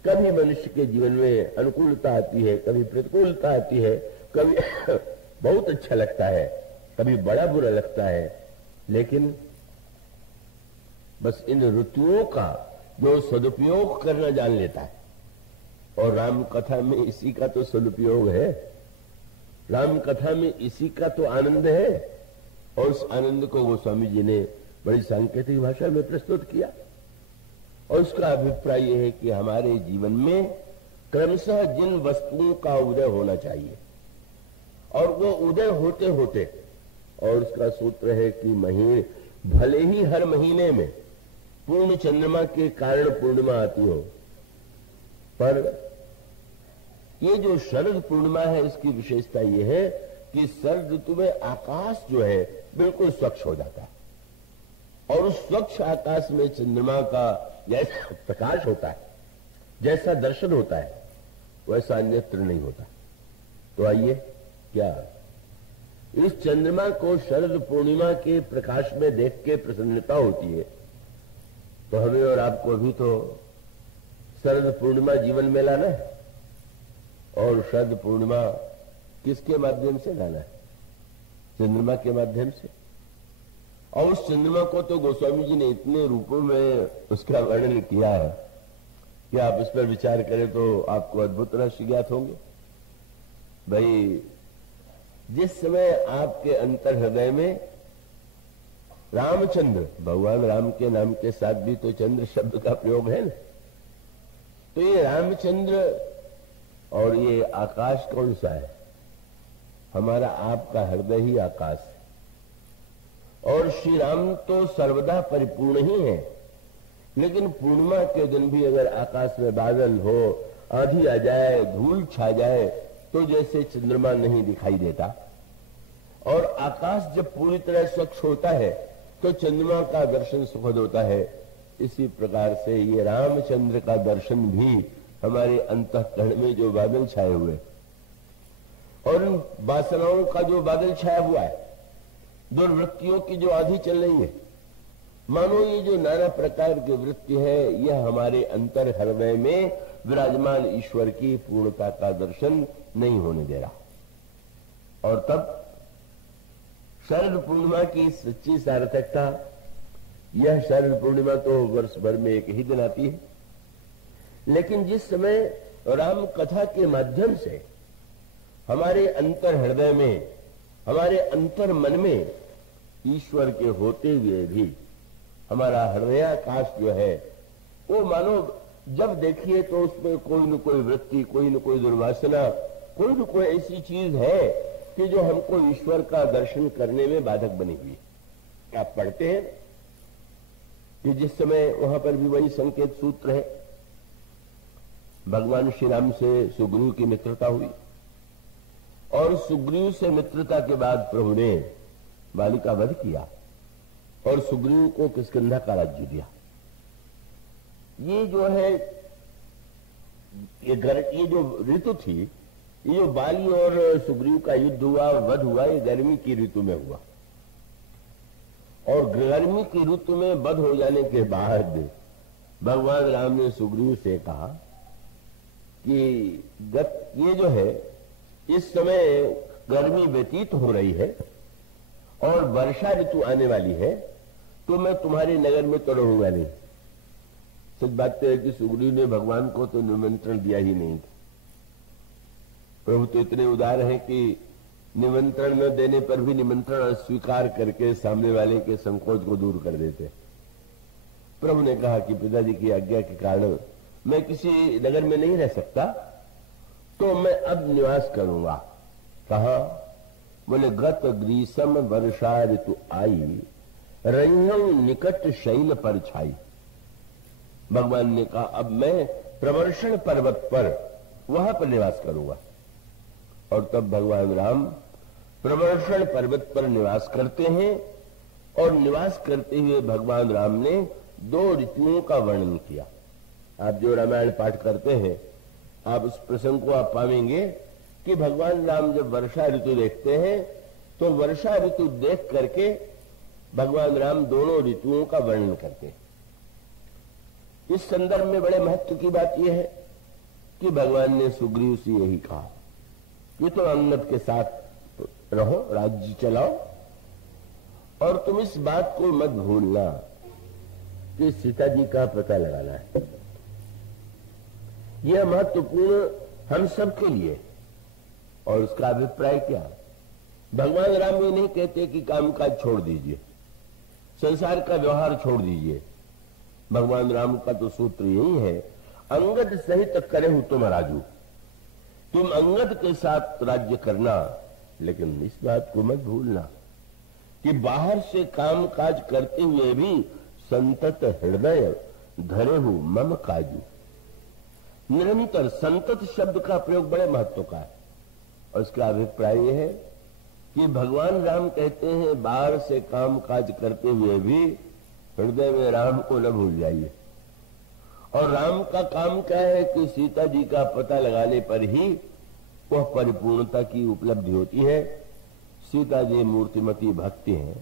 कभी मनुष्य के जीवन में अनुकूलता आती है, कभी प्रतिकूलता आती है, कभी बहुत अच्छा लगता है, कभी बड़ा बुरा लगता है, लेकिन बस इन ऋतुओं का जो सदुपयोग करना जान लेता है। और राम कथा में इसी का तो सदुपयोग है, राम कथा में इसी का तो आनंद है। और उस आनंद को गोस्वामी जी ने बड़ी सांकेतिक भाषा में प्रस्तुत किया। और उसका अभिप्राय यह है कि हमारे जीवन में क्रमशः जिन वस्तुओं का उदय होना चाहिए और वो उदय होते होते, और उसका सूत्र है कि महीने भले ही हर महीने में पूर्ण चंद्रमा के कारण पूर्णिमा आती हो, पर ये जो शरद पूर्णिमा है इसकी विशेषता ये है कि शरद ऋतु में आकाश जो है बिल्कुल स्वच्छ हो जाता है। और उस स्वच्छ आकाश में चंद्रमा का जैसा प्रकाश होता है, जैसा दर्शन होता है, वैसा अन्यत्र नहीं होता। तो आइए, क्या इस चंद्रमा को शरद पूर्णिमा के प्रकाश में देख के प्रसन्नता होती है, तो हमें और आपको अभी तो शरद पूर्णिमा जीवन में लाना है। और शरद पूर्णिमा किसके माध्यम से लाना है? चंद्रमा के माध्यम से। और उस चंद्रमा को तो गोस्वामी जी ने इतने रूपों में उसका वर्णन किया है कि आप इस पर विचार करें तो आपको अद्भुत रहस्य ज्ञात होंगे। भाई, जिस समय आपके अंतर हृदय में रामचंद्र, भगवान राम के नाम के साथ भी तो चंद्र शब्द का प्रयोग है ना, तो ये रामचंद्र और ये आकाश कौन सा है? हमारा आपका हृदय ही आकाश है। और श्री राम तो सर्वदा परिपूर्ण ही है, लेकिन पूर्णिमा के दिन भी अगर आकाश में बादल हो, आंधी आ जाए, धूल छा जाए, तो जैसे चंद्रमा नहीं दिखाई देता। और आकाश जब पूरी तरह स्वच्छ होता है तो चंद्रमा का दर्शन सुखद होता है। इसी प्रकार से ये रामचंद्र का दर्शन भी हमारे अंतःकरण में जो बादल छाए हुए और उन वासनाओं का जो बादल छाया हुआ है, दुर्वृत्तियों की जो आंधी चल रही है, मानो ये जो नाना प्रकार की वृत्ति है, यह हमारे अंतर हृदय में विराजमान ईश्वर की पूर्णता का दर्शन नहीं होने दे रहा। और तब शरद पूर्णिमा की सच्ची सार्थकता, यह शरद पूर्णिमा तो वर्ष भर में एक ही दिन आती है, लेकिन जिस समय राम कथा के माध्यम से हमारे अंतर हृदय में, हमारे अंतर मन में ईश्वर के होते हुए भी हमारा हृदयाकाश जो है वो मानो जब देखिए तो उसमें कोई न कोई वृत्ति, कोई न कोई दुर्वासना, कोई न कोई ऐसी चीज है कि जो हमको ईश्वर का दर्शन करने में बाधक बनी हुई है। आप पढ़ते हैं कि जिस समय वहां पर भी वही संकेत सूत्र है, भगवान श्री राम से सुग्रीव की मित्रता हुई और सुग्रीव से मित्रता के बाद प्रभु ने बाली का वध किया और सुग्रीव को किष्किंधा का राज्य दिया। ये जो है, ये जो ऋतु थी, ये जो बाली और सुग्रीव का युद्ध हुआ, वध हुआ, ये गर्मी की ऋतु में हुआ। और गर्मी की ऋतु में वध हो जाने के बाद भगवान राम ने सुग्रीव से कहा कि ये जो है, इस समय गर्मी व्यतीत हो रही है और वर्षा ऋतु आने वाली है, तो मैं तुम्हारे नगर में तो रहूंगा नहीं। सच बात तो है कि सुग्रीव ने भगवान को तो निमंत्रण दिया ही नहीं था। प्रभु तो इतने उदार हैं कि निमंत्रण न देने पर भी निमंत्रण अस्वीकार करके सामने वाले के संकोच को दूर कर देते। प्रभु ने कहा कि पिताजी की आज्ञा के कारण मैं किसी नगर में नहीं रह सकता, तो मैं अब निवास करूंगा। कहा? बोले गत ग्रीष्म वर्षा ऋतु आई, रंगम निकट शैल पर छाई। भगवान ने कहा अब मैं प्रवर्षण पर्वत पर वहां पर निवास करूंगा। और तब भगवान राम प्रवर्षण पर्वत पर निवास करते हैं और निवास करते हुए भगवान राम ने 2 ऋतुओं का वर्णन किया। आप जो रामायण पाठ करते हैं, आप उस प्रसंग को आप पाएंगे कि भगवान राम जब वर्षा ऋतु देखते हैं तो वर्षा ऋतु देख करके भगवान राम दोनों ऋतुओं का वर्णन करते हैं। इस संदर्भ में बड़े महत्व की बात यह है कि भगवान ने सुग्रीव से यही कहा कि तुम अंगद के साथ रहो, राज्य चलाओ, और तुम इस बात को मत भूलना कि सीता जी का पता लगाना है। यह महत्वपूर्ण हम सब के लिए। और उसका अभिप्राय क्या? भगवान राम ये नहीं कहते कि कामकाज छोड़ दीजिए, संसार का व्यवहार छोड़ दीजिए। भगवान राम का तो सूत्र यही है, अंगद सहित करे हो तुम राजू, तुम अंगद के साथ राज्य करना, लेकिन इस बात को मत भूलना कि बाहर से काम काज करते हुए भी संतत हृदय धरे हो मम काजू। निरंतर संतत शब्द का प्रयोग बड़े महत्व का है। और इसका अभिप्राय यह है कि भगवान राम कहते हैं बाहर से काम काज करते हुए भी हृदय में राम को न भूल जाइए। और राम का काम क्या है कि सीता जी का पता लगाने पर ही वह परिपूर्णता की उपलब्धि होती है। सीता जी मूर्तिमती भक्ति है।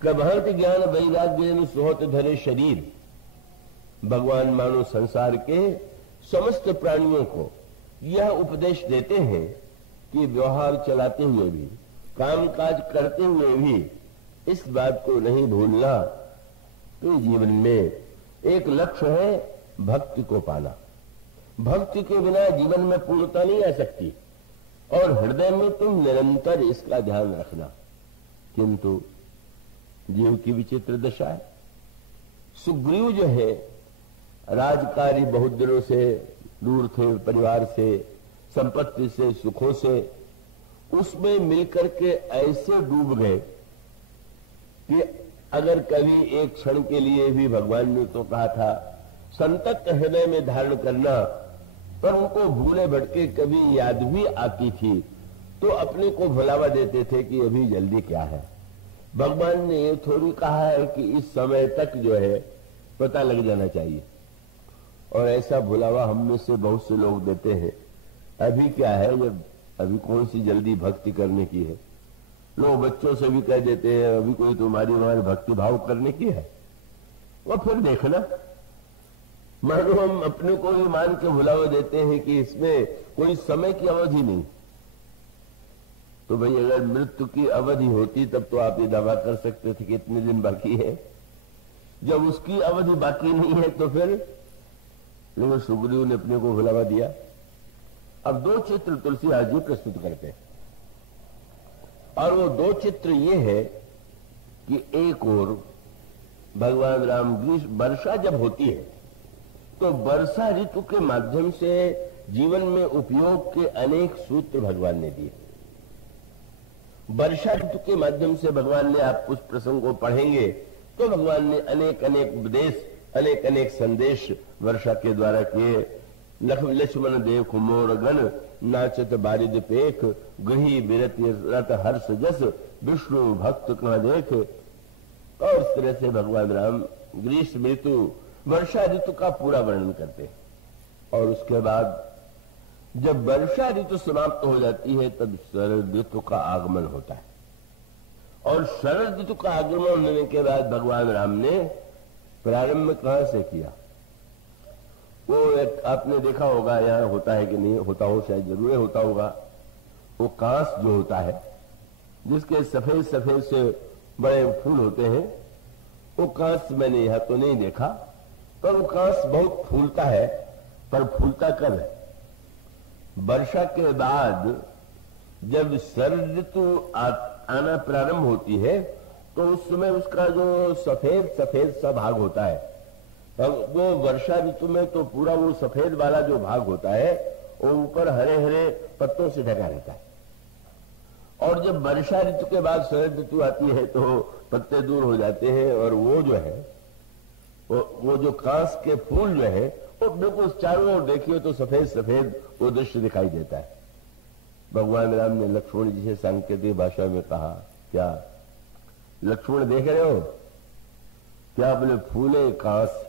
प्रभात ज्ञान वैराग्य सोहत धरे शरीर। भगवान मानो संसार के समस्त प्राणियों को यह उपदेश देते हैं कि व्यवहार चलाते हुए भी, काम काज करते हुए भी इस बात को नहीं भूलना कि जीवन में एक लक्ष्य है भक्ति को पाना। भक्ति के बिना जीवन में पूर्णता नहीं आ सकती और हृदय में तुम निरंतर इसका ध्यान रखना। किंतु जीव की विचित्र दशा है। सुग्रीव जो है राजकारी बहुत दिनों से दूर थे, परिवार से, संपत्ति से, सुखों से, उसमें मिलकर के ऐसे डूब गए कि अगर कभी एक क्षण के लिए भी भगवान ने तो कहा था संतप्त हृदय में धारण करना, पर उनको भूले भटके कभी याद भी आती थी तो अपने को भुलावा देते थे कि अभी जल्दी क्या है। भगवान ने ये थोड़ी कहा है कि इस समय तक जो है पता लग जाना चाहिए, और ऐसा भुलावा हम में से बहुत से लोग देते हैं। अभी क्या है, जब अभी कौन सी जल्दी भक्ति करने की है। लोग बच्चों से भी कह देते हैं अभी कोई तुम्हारी हमारी भक्ति भाव करने की है, और फिर देखना, मानो हम अपने को भी मान के भुलावा देते हैं कि इसमें कोई समय की अवधि नहीं। तो भाई अगर मृत्यु की अवधि होती तब तो आप ये दावा कर सकते थे कि इतने दिन बाकी है। जब उसकी अवधि बाकी नहीं है तो फिर, लेकिन सुग्रीव ने अपने को भुलावा दिया। अब दो चित्र तुलसीदास जी प्रस्तुत करते हैं, और वो दो चित्र ये है कि एक और भगवान राम वर्षा जब होती है तो वर्षा ऋतु के माध्यम से जीवन में उपयोग के अनेक सूत्र भगवान ने दिए। वर्षा ऋतु के माध्यम से भगवान ने, आप उस प्रसंग को पढ़ेंगे तो भगवान ने अनेक अनेक उपदेश, अनेक अनेक संदेश वर्षा के द्वारा किए। लक्ष्मण देख मोर गण नाचत बारिद पेख, गृही बिरत रत हर्ष जस, विष्णु भक्त कहाँ देख। और इस तरह से भगवान राम ग्रीष्म ऋतु, वर्षा ऋतु का पूरा वर्णन करते हैं। और उसके बाद जब वर्षा ऋतु समाप्त हो जाती है तब शरद ऋतु का आगमन होता है, और शरद ऋतु का आगमन होने के बाद भगवान राम ने प्रारंभ कहां से किया। वो एक आपने देखा होगा, यहां होता है कि नहीं होता हो, शायद जरूर होता होगा, वो कांस जो होता है जिसके सफेद सफेद से बड़े फूल होते हैं, वो कांस मैंने यहां तो नहीं देखा, पर वो कांस बहुत फूलता है। पर फूलता कब है? वर्षा के बाद जब शरद ऋतु आना प्रारंभ होती है तो उस समय उसका जो सफेद सफेद सा भाग होता है, वो वर्षा ऋतु में तो पूरा वो सफेद वाला जो भाग होता है वो ऊपर हरे हरे पत्तों से ढका रहता है। और जब वर्षा ऋतु के बाद शरद ऋतु आती है तो पत्ते दूर हो जाते हैं, और वो जो है वो जो कांस के फूल जो है वो बिल्कुल चारों ओर देखिए तो सफेद सफेद वो दृश्य दिखाई देता है। भगवान राम ने लक्ष्मण जी से सांकेतिक भाषा में कहा, क्या लक्ष्मण देख रहे हो क्या? बोले फूले कांस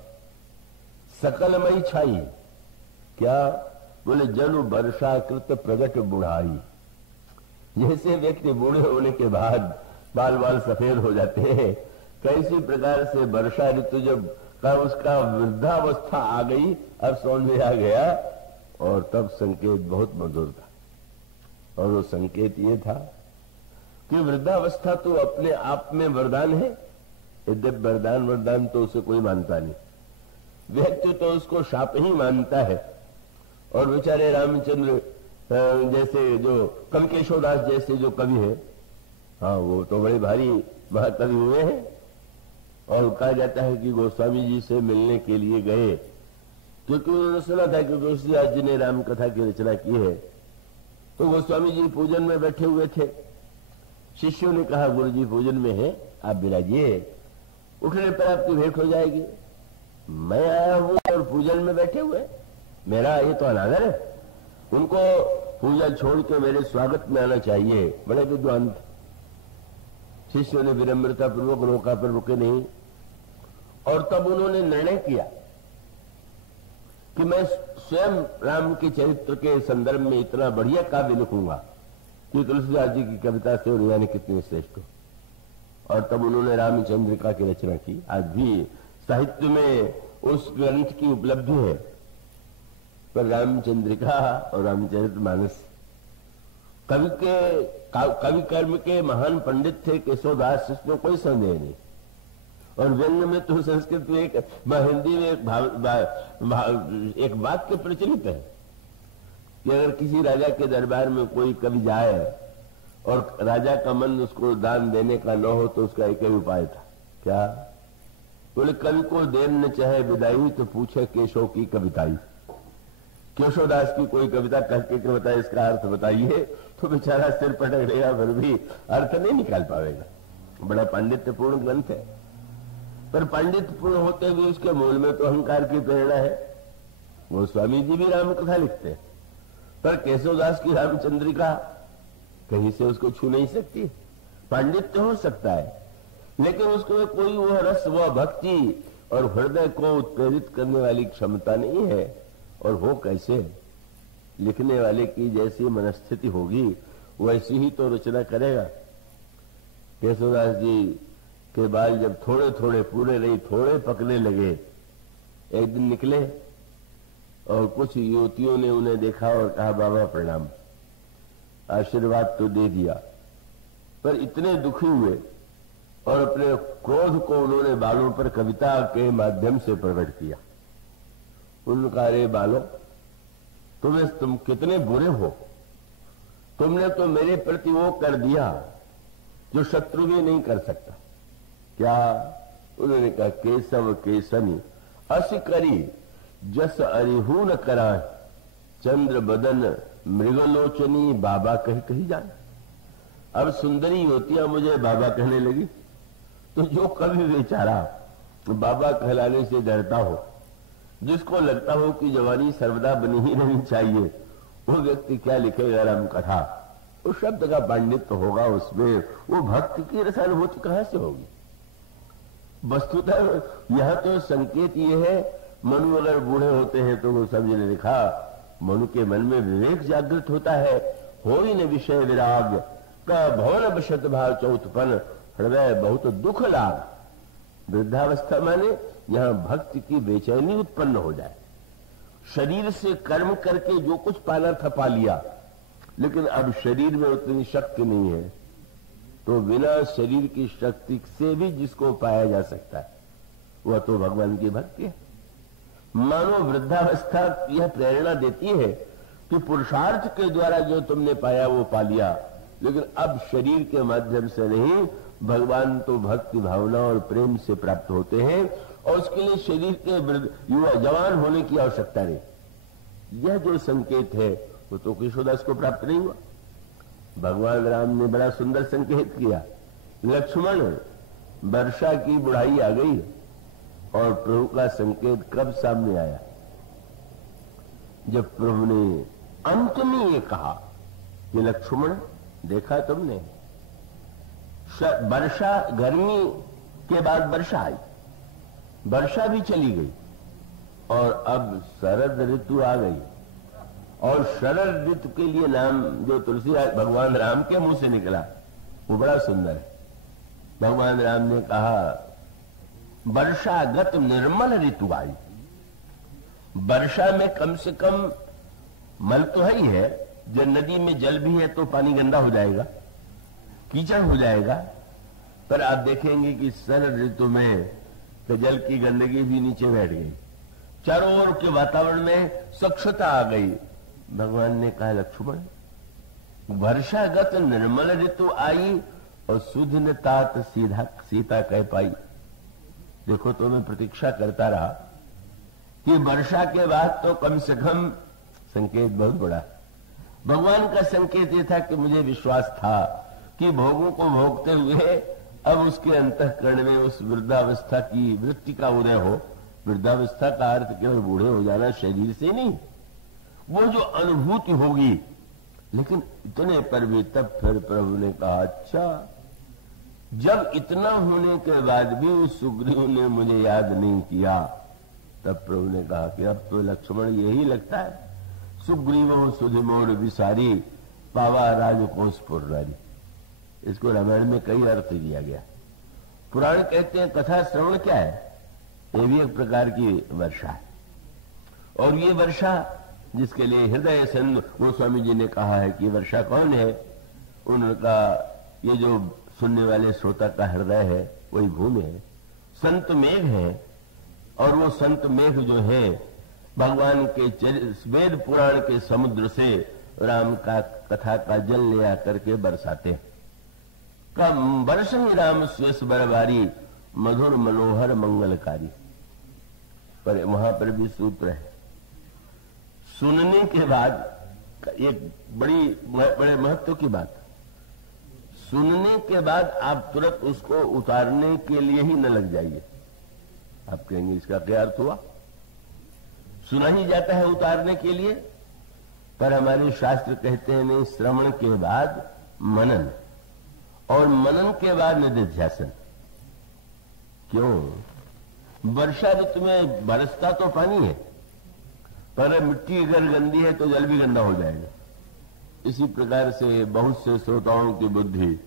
सकलमयी छाई। क्या? बोले जनु वर्षा कृत प्रगट बुढ़ाई। जैसे व्यक्ति बूढ़े होने के बाद बाल बाल सफेद हो जाते हैं, कैसी प्रकार से वर्षा ऋतु जब का उसका वृद्धावस्था आ गई, अब सौंदर्य आ गया, और तब संकेत बहुत मधुर था। और वो संकेत ये था कि वृद्धावस्था तो अपने आप में वरदान है, यद्यपि वरदान तो उसे कोई मानता नहीं, व्यक्ति तो उसको शाप ही मानता है। और बेचारे रामचंद्र जैसे जो कमकेशव दास जैसे जो कवि है, हाँ वो तो बड़े भारी महाकवि हुए हैं। और कहा जाता है कि गोस्वामी जी से मिलने के लिए गए, क्योंकि उन्होंने सुना था कि तुलसीदास जी ने राम कथा की रचना की है। तो गोस्वामी जी पूजन में बैठे हुए थे, शिष्यों ने कहा गुरु जी पूजन में है, आप विराजिए, उठने पर आपकी भेंट हो जाएगी। मैं आया हूं और पूजन में बैठे हुए, मेरा ये तो अनादर है। उनको पूजा छोड़ के मेरे स्वागत में आना चाहिए। बड़े विद्वान शिष्यों ने विनम्रता पूर्वक रोका, पर रुके नहीं। और तब उन्होंने निर्णय किया कि मैं स्वयं राम के चरित्र के संदर्भ में इतना बढ़िया काव्य लिखूंगा कि तुलसीदास जी की कविता से और यानी कितनी श्रेष्ठ हो। और तब उन्होंने रामचंद्रिका की रचना की। आज भी साहित्य में उस ग्रंथ की उपलब्धि है। पर रामचंद्रिका और रामचरितमानस कवि कर्म के महान पंडित थे केशवदास, इसमें कोई संदेह नहीं। और व्यंग में तो संस्कृत में हिंदी में एक वाक्य प्रचलित है कि अगर किसी राजा के दरबार में कोई कवि जाए और राजा का मन उसको दान देने का न हो तो उसका एक ही उपाय था, क्या? बोले कवि को देर न चाहे विदाई तो पूछे केशव की कविताई। केशवदास की कोई कविता कह के बताए इसका अर्थ बताइए, तो बेचारा सिर पटक देगा फिर भी अर्थ नहीं निकाल पाएगा। बड़ा पांडित्यपूर्ण ग्रंथ है, पर पांडित्यपूर्ण होते हुए उसके मूल में तो अहंकार की प्रेरणा है। वो स्वामी जी भी राम कथा लिखते हैं, पर केशवदास की रामचंद्रिका कहीं से उसको छू नहीं सकती। पांडित्य हो सकता है, लेकिन उसको कोई वह रस, वह भक्ति और हृदय को उत्प्रेरित करने वाली क्षमता नहीं है। और हो कैसे? लिखने वाले की जैसी मनस्थिति होगी वैसी ही तो रचना करेगा। केशवदास जी के बाल जब थोड़े थोड़े पूरे नहीं थोड़े पकने लगे, एक दिन निकले और कुछ युवतियों ने उन्हें देखा और कहा बाबा प्रणाम, आशीर्वाद तो दे दिया, पर इतने दुखी हुए और अपने क्रोध को उन्होंने बालों पर कविता के माध्यम से प्रकट किया। उन्होंने कहा, अरे बालों, तुम कितने बुरे हो, तुमने तो मेरे प्रति वो कर दिया जो शत्रु भी नहीं कर सकता। क्या? उन्होंने कहा, केशव केसनी अस करी जस अरिहू न करा, चंद्र बदन मृगलोचनी बाबा कही कही जाए। अब सुंदरी युवतियां मुझे बाबा कहने लगी, तो जो कभी बेचारा बाबा कहलाने से डरता हो, जिसको लगता हो कि जवानी सर्वदा बनी ही रहनी चाहिए, वो व्यक्ति क्या लिखेगा राम कथा? उस शब्द का पांडित्य होगा उसमें, वो भक्ति की रसानुभूति कहां से होगी? वस्तुतः यह तो संकेत ये है, मनु अगर बूढ़े होते हैं तो वो सब ने लिखा, मनु के मन में विवेक जागृत होता है, हो ही न विषय विराग का भवन बशत भाव चौथपन, हृदय बहुत दुख लाग। वृद्धावस्था माने यहां भक्ति की बेचैनी उत्पन्न हो जाए। शरीर से कर्म करके जो कुछ पाना था पा लिया, लेकिन अब शरीर में उतनी शक्ति नहीं है, तो बिना शरीर की शक्ति से भी जिसको पाया जा सकता है वह तो भगवान की भक्ति है। मानो वृद्धावस्था यह प्रेरणा देती है कि पुरुषार्थ के द्वारा जो तुमने पाया वो पा लिया, लेकिन अब शरीर के माध्यम से नहीं, भगवान तो भक्ति भावना और प्रेम से प्राप्त होते हैं, और उसके लिए शरीर के युवा जवान होने की आवश्यकता नहीं। यह जो संकेत है वो तो केशवदास को प्राप्त नहीं हुआ। भगवान राम ने बड़ा सुंदर संकेत किया। लक्ष्मण, वर्षा की बुढ़ाई आ गई और प्रभु का संकेत कब सामने आया? जब प्रभु ने अंत में ये कहा कि लक्ष्मण, देखा तुमने, वर्षा, गर्मी के बाद वर्षा आई, वर्षा भी चली गई और अब शरद ऋतु आ गई। और शरद ऋतु के लिए नाम जो तुलसीदास भगवान राम के मुंह से निकला वो बड़ा सुंदर है। भगवान राम ने कहा, वर्षागत निर्मल ऋतु आई। वर्षा में कम से कम मल तो है ही है, जब नदी में जल भी है तो पानी गंदा हो जाएगा, कीचड़ हो जाएगा, पर आप देखेंगे कि शरद ऋतु में तो जल की गंदगी भी नीचे बैठ गई, चारों ओर के वातावरण में स्वच्छता आ गई। भगवान ने कहा, लक्ष्मण, वर्षागत निर्मल ऋतु आई और सुध न तात सीता कह पाई। देखो, तो मैं प्रतीक्षा करता रहा कि वर्षा के बाद तो कम से कम संकेत बहुत बड़ा। भगवान का संकेत यह था कि मुझे विश्वास था कि भोगों को भोगते हुए अब उसके अंतःकरण में उस वृद्धावस्था की वृत्ति का उदय हो। वृद्धावस्था का अर्थ केवल बूढ़े हो जाना शरीर से नहीं, वो जो अनुभूति होगी। लेकिन इतने पर भी तब फिर प्रभु ने कहा, अच्छा, जब इतना होने के बाद भी उस सुग्रीव ने मुझे याद नहीं किया, तब प्रभु ने कहा कि अब तो लक्ष्मण यही लगता है, सुग्रीवों सुधिमोर विसारी पावा राजकोष पुरारी। इसको रामायण में कई अर्थ दिया गया। पुराण कहते हैं कथा श्रवण क्या है? ये भी एक प्रकार की वर्षा है। और ये वर्षा जिसके लिए हृदय सिंधु गोस्वामी जी ने कहा है कि वर्षा कौन है? उन्होंने कहा ये जो सुनने वाले श्रोता का हृदय है वही भूमि है, संत मेघ है। और वो संत मेघ जो है भगवान के वेद पुराण के समुद्र से राम का कथा का जल ले आकर के बरसाते हैं। बरसंग राम स्वेश बरबारी, मधुर मनोहर मंगलकारी। पर वहां पर भी सूत्र है, सुनने के बाद एक बड़े महत्व की बात, सुनने के बाद आप तुरंत उसको उतारने के लिए ही न लग जाइए। आप कहेंगे इसका क्या अर्थ हुआ? सुना ही जाता है उतारने के लिए, पर हमारे शास्त्र कहते हैं नहीं, श्रवण के बाद मनन, और मनन के बाद निधिध्यासन। क्यों? वर्षा ऋतु में बरसता तो पानी है, पर मिट्टी अगर गंदी है तो जल भी गंदा हो जाएगा। इसी प्रकार से बहुत से श्रोताओं की बुद्धि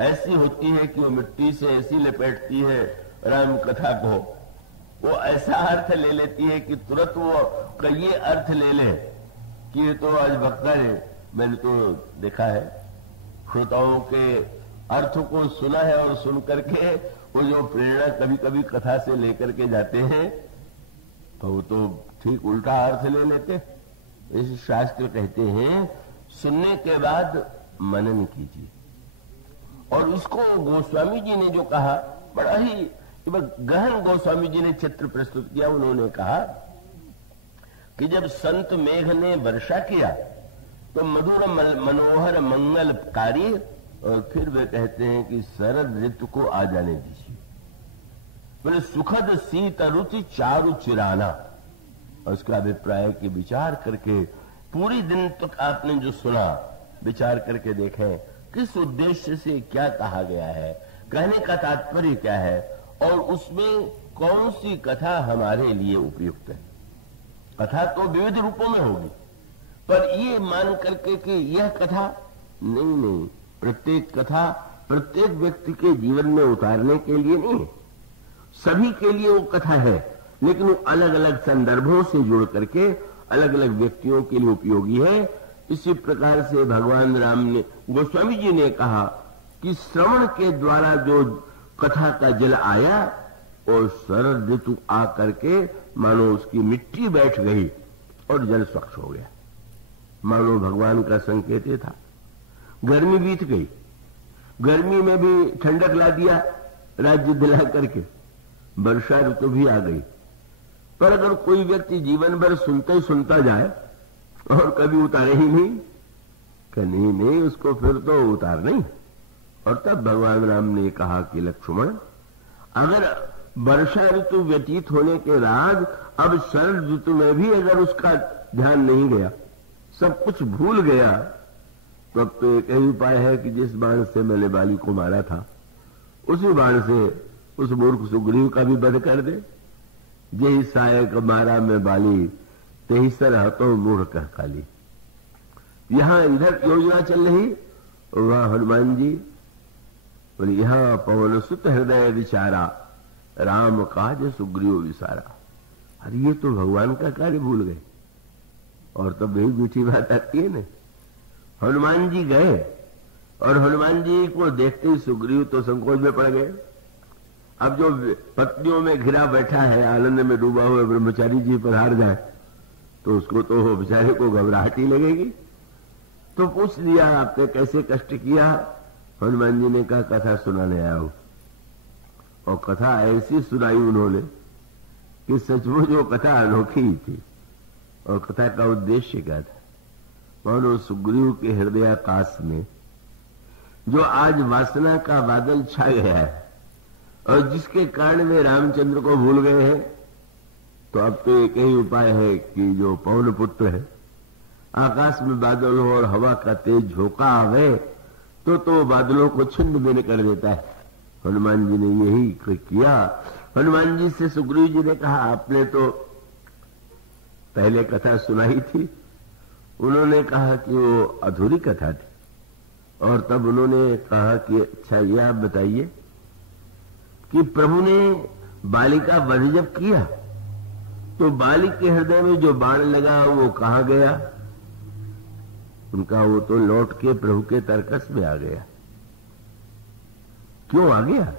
ऐसी होती है कि वो मिट्टी से ऐसी लपेटती है राम कथा को, वो ऐसा अर्थ ले लेती है कि तुरंत वो ये अर्थ ले ले कि ये तो आज भक्कर है। मैंने तो देखा है श्रोताओं के अर्थ को सुना है, और सुन करके वो जो प्रेरणा कभी कभी कथा से लेकर के जाते हैं तो वो तो ठीक उल्टा अर्थ ले लेते। इस शास्त्र कहते हैं सुनने के बाद मनन कीजिए। और उसको गोस्वामी जी ने जो कहा, बड़ा ही गहन गोस्वामी जी ने चित्र प्रस्तुत किया। उन्होंने कहा कि जब संत मेघ ने वर्षा किया तो मधुर मनोहर मंगलकारी, और फिर वे कहते हैं कि शरद ऋतु को आ जाने दीजिए, बोले सुखद शीत रुचि चारु चिराना। और उसका अभिप्राय की विचार करके पूरी दिन तक आपने जो सुना, विचार करके देखें किस उद्देश्य से क्या कहा गया है, कहने का तात्पर्य क्या है, और उसमें कौन सी कथा हमारे लिए उपयुक्त है। कथा तो विविध रूपों में होगी, पर ये मान करके कि यह कथा नहीं, प्रत्येक कथा प्रत्येक व्यक्ति के जीवन में उतारने के लिए नहीं है। सभी के लिए वो कथा है, लेकिन वो अलग अलग संदर्भों से जुड़ करके अलग अलग व्यक्तियों के लिए उपयोगी है। इसी प्रकार से भगवान राम ने, गोस्वामी जी ने कहा कि श्रवण के द्वारा जो कथा का जल आया और शरद ऋतु आ करके मानो उसकी मिट्टी बैठ गई और जल स्वच्छ हो गया, मानो भगवान का संकेत ये था। गर्मी बीत गई, गर्मी में भी ठंडक ला दिया राज्य दिला करके, वर्षा ऋतु भी आ गई। पर अगर कोई व्यक्ति जीवन भर सुनते ही सुनता जाए और कभी उतारे ही नहीं, कि नहीं उसको फिर तो उतार नहीं। और तब भगवान राम ने कहा कि लक्ष्मण, अगर वर्षा ऋतु व्यतीत होने के बाद अब शरद ऋतु में भी अगर उसका ध्यान नहीं गया, सब कुछ भूल गया, तो अब तो एक ही उपाय है कि जिस बाण से मैंने बाली को मारा था उसी बाण से उस मूर्ख सुग्रीव का भी वध कर दे। जय सायक मारा में बाली, तेईसर हतो मूढ़ कह काली। यहां इधर योजना चल रही, वहां हनुमान जी बोले यहां पवन सुत हृदय विचारा, राम काज सुग्रीव विसारा। अरे ये तो भगवान का कार्य भूल गए। और तब यही मीठी बात आती है ना, हनुमान जी गए और हनुमान जी को देखते ही सुग्रीव तो संकोच में पड़ गए। अब जो पत्नियों में घिरा बैठा है, आनंद में डूबा हुआ ब्रह्मचारी जी पर हार जाए तो उसको तो बेचारे को घबराहट ही लगेगी। तो पूछ लिया आपने कैसे कष्ट किया? हनुमान जी ने कहा कथा सुनाने आया हूं। और कथा ऐसी सुनाई उन्होंने कि सचमुच वो कथा अनोखी ही थी। और कथा का उद्देश्य क्या था? मानो सुग्रीव के हृदयाकाश में जो आज वासना का बादल छा गया है और जिसके कारण वे रामचंद्र को भूल गए हैं, तो अब तो एक ही उपाय है कि जो पवन पुत्र है, आकाश में बादल हो और हवा का तेज झोंका आवे तो बादलों को छिन्न भिन्न कर देता है। हनुमान जी ने यही किया। हनुमान जी से सुग्रीव जी ने कहा आपने तो पहले कथा सुनाई थी। उन्होंने कहा कि वो अधूरी कथा थी। और तब उन्होंने कहा कि अच्छा ये आप बताइए कि प्रभु ने बाली का वध जब किया तो बाली के हृदय में जो बाण लगा वो कहां गया? उनका वो तो लौट के प्रभु के तरकस में आ गया। क्यों आ गया?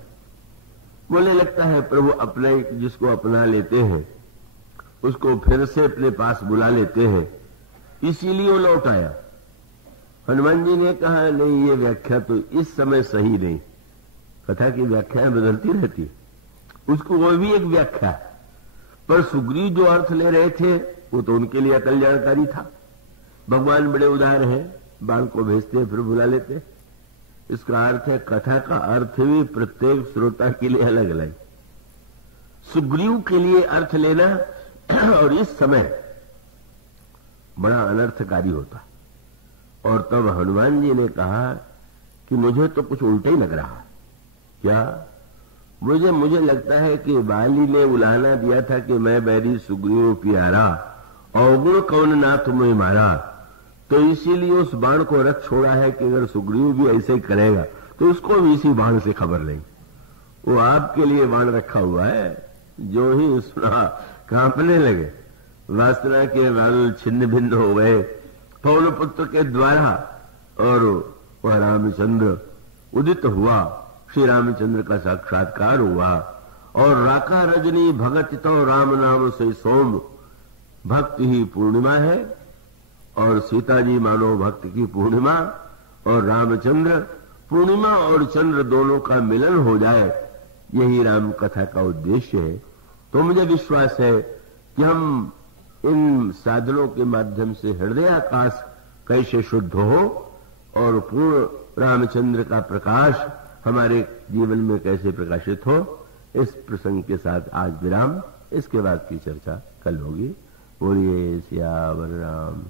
बोले लगता है प्रभु अपने जिसको अपना लेते हैं उसको फिर से अपने पास बुला लेते हैं, इसीलिए वो लौट आया। हनुमान जी ने कहा नहीं, ये व्याख्या तो इस समय सही नहीं, कथा की व्याख्याएं बदलती रहती, उसको वो भी एक व्याख्या है। पर सुग्रीव जो अर्थ ले रहे थे वो तो उनके लिए अकल जानकारी था। भगवान बड़े उदार हैं, बाण को भेजते फिर बुला लेते। इसका अर्थ है कथा का अर्थ भी प्रत्येक श्रोता के लिए अलग अलग। सुग्रीव के लिए अर्थ लेना और इस समय बड़ा अनर्थकारी होता। और तब हनुमान जी ने कहा कि मुझे तो कुछ उल्टा ही लग रहा है। क्या? मुझे लगता है कि बाली ने उलाहना दिया था कि मैं बैरी सुग्रीव प्यारा अवगुण कौन ना तुम्हें मारा, तो इसीलिए उस बाण को रख छोड़ा है कि अगर सुग्रीव भी ऐसे ही करेगा तो उसको भी इसी बाण से खबर लेंगे। वो आपके लिए बाण रखा हुआ है। जो ही सुना कांपने लगे, वासना के बाल छिन्न भिन्न हो गए पवन पुत्र के द्वारा, और वह रामचंद्र उदित हुआ। श्री रामचंद्र का साक्षात्कार हुआ। और राका रजनी भगत तो राम नाम से सोम, भक्ति ही पूर्णिमा है और सीता जी मानो भक्त की पूर्णिमा, और रामचंद्र पूर्णिमा और चंद्र दोनों का मिलन हो जाए, यही राम कथा का उद्देश्य है। तो मुझे विश्वास है कि हम इन साधनों के माध्यम से हृदयाकाश कैसे शुद्ध हो और पूर्ण रामचंद्र का प्रकाश हमारे जीवन में कैसे प्रकाशित हो, इस प्रसंग के साथ आज विराम। इसके बाद की चर्चा कल होगी। बोलिए सियावर राम।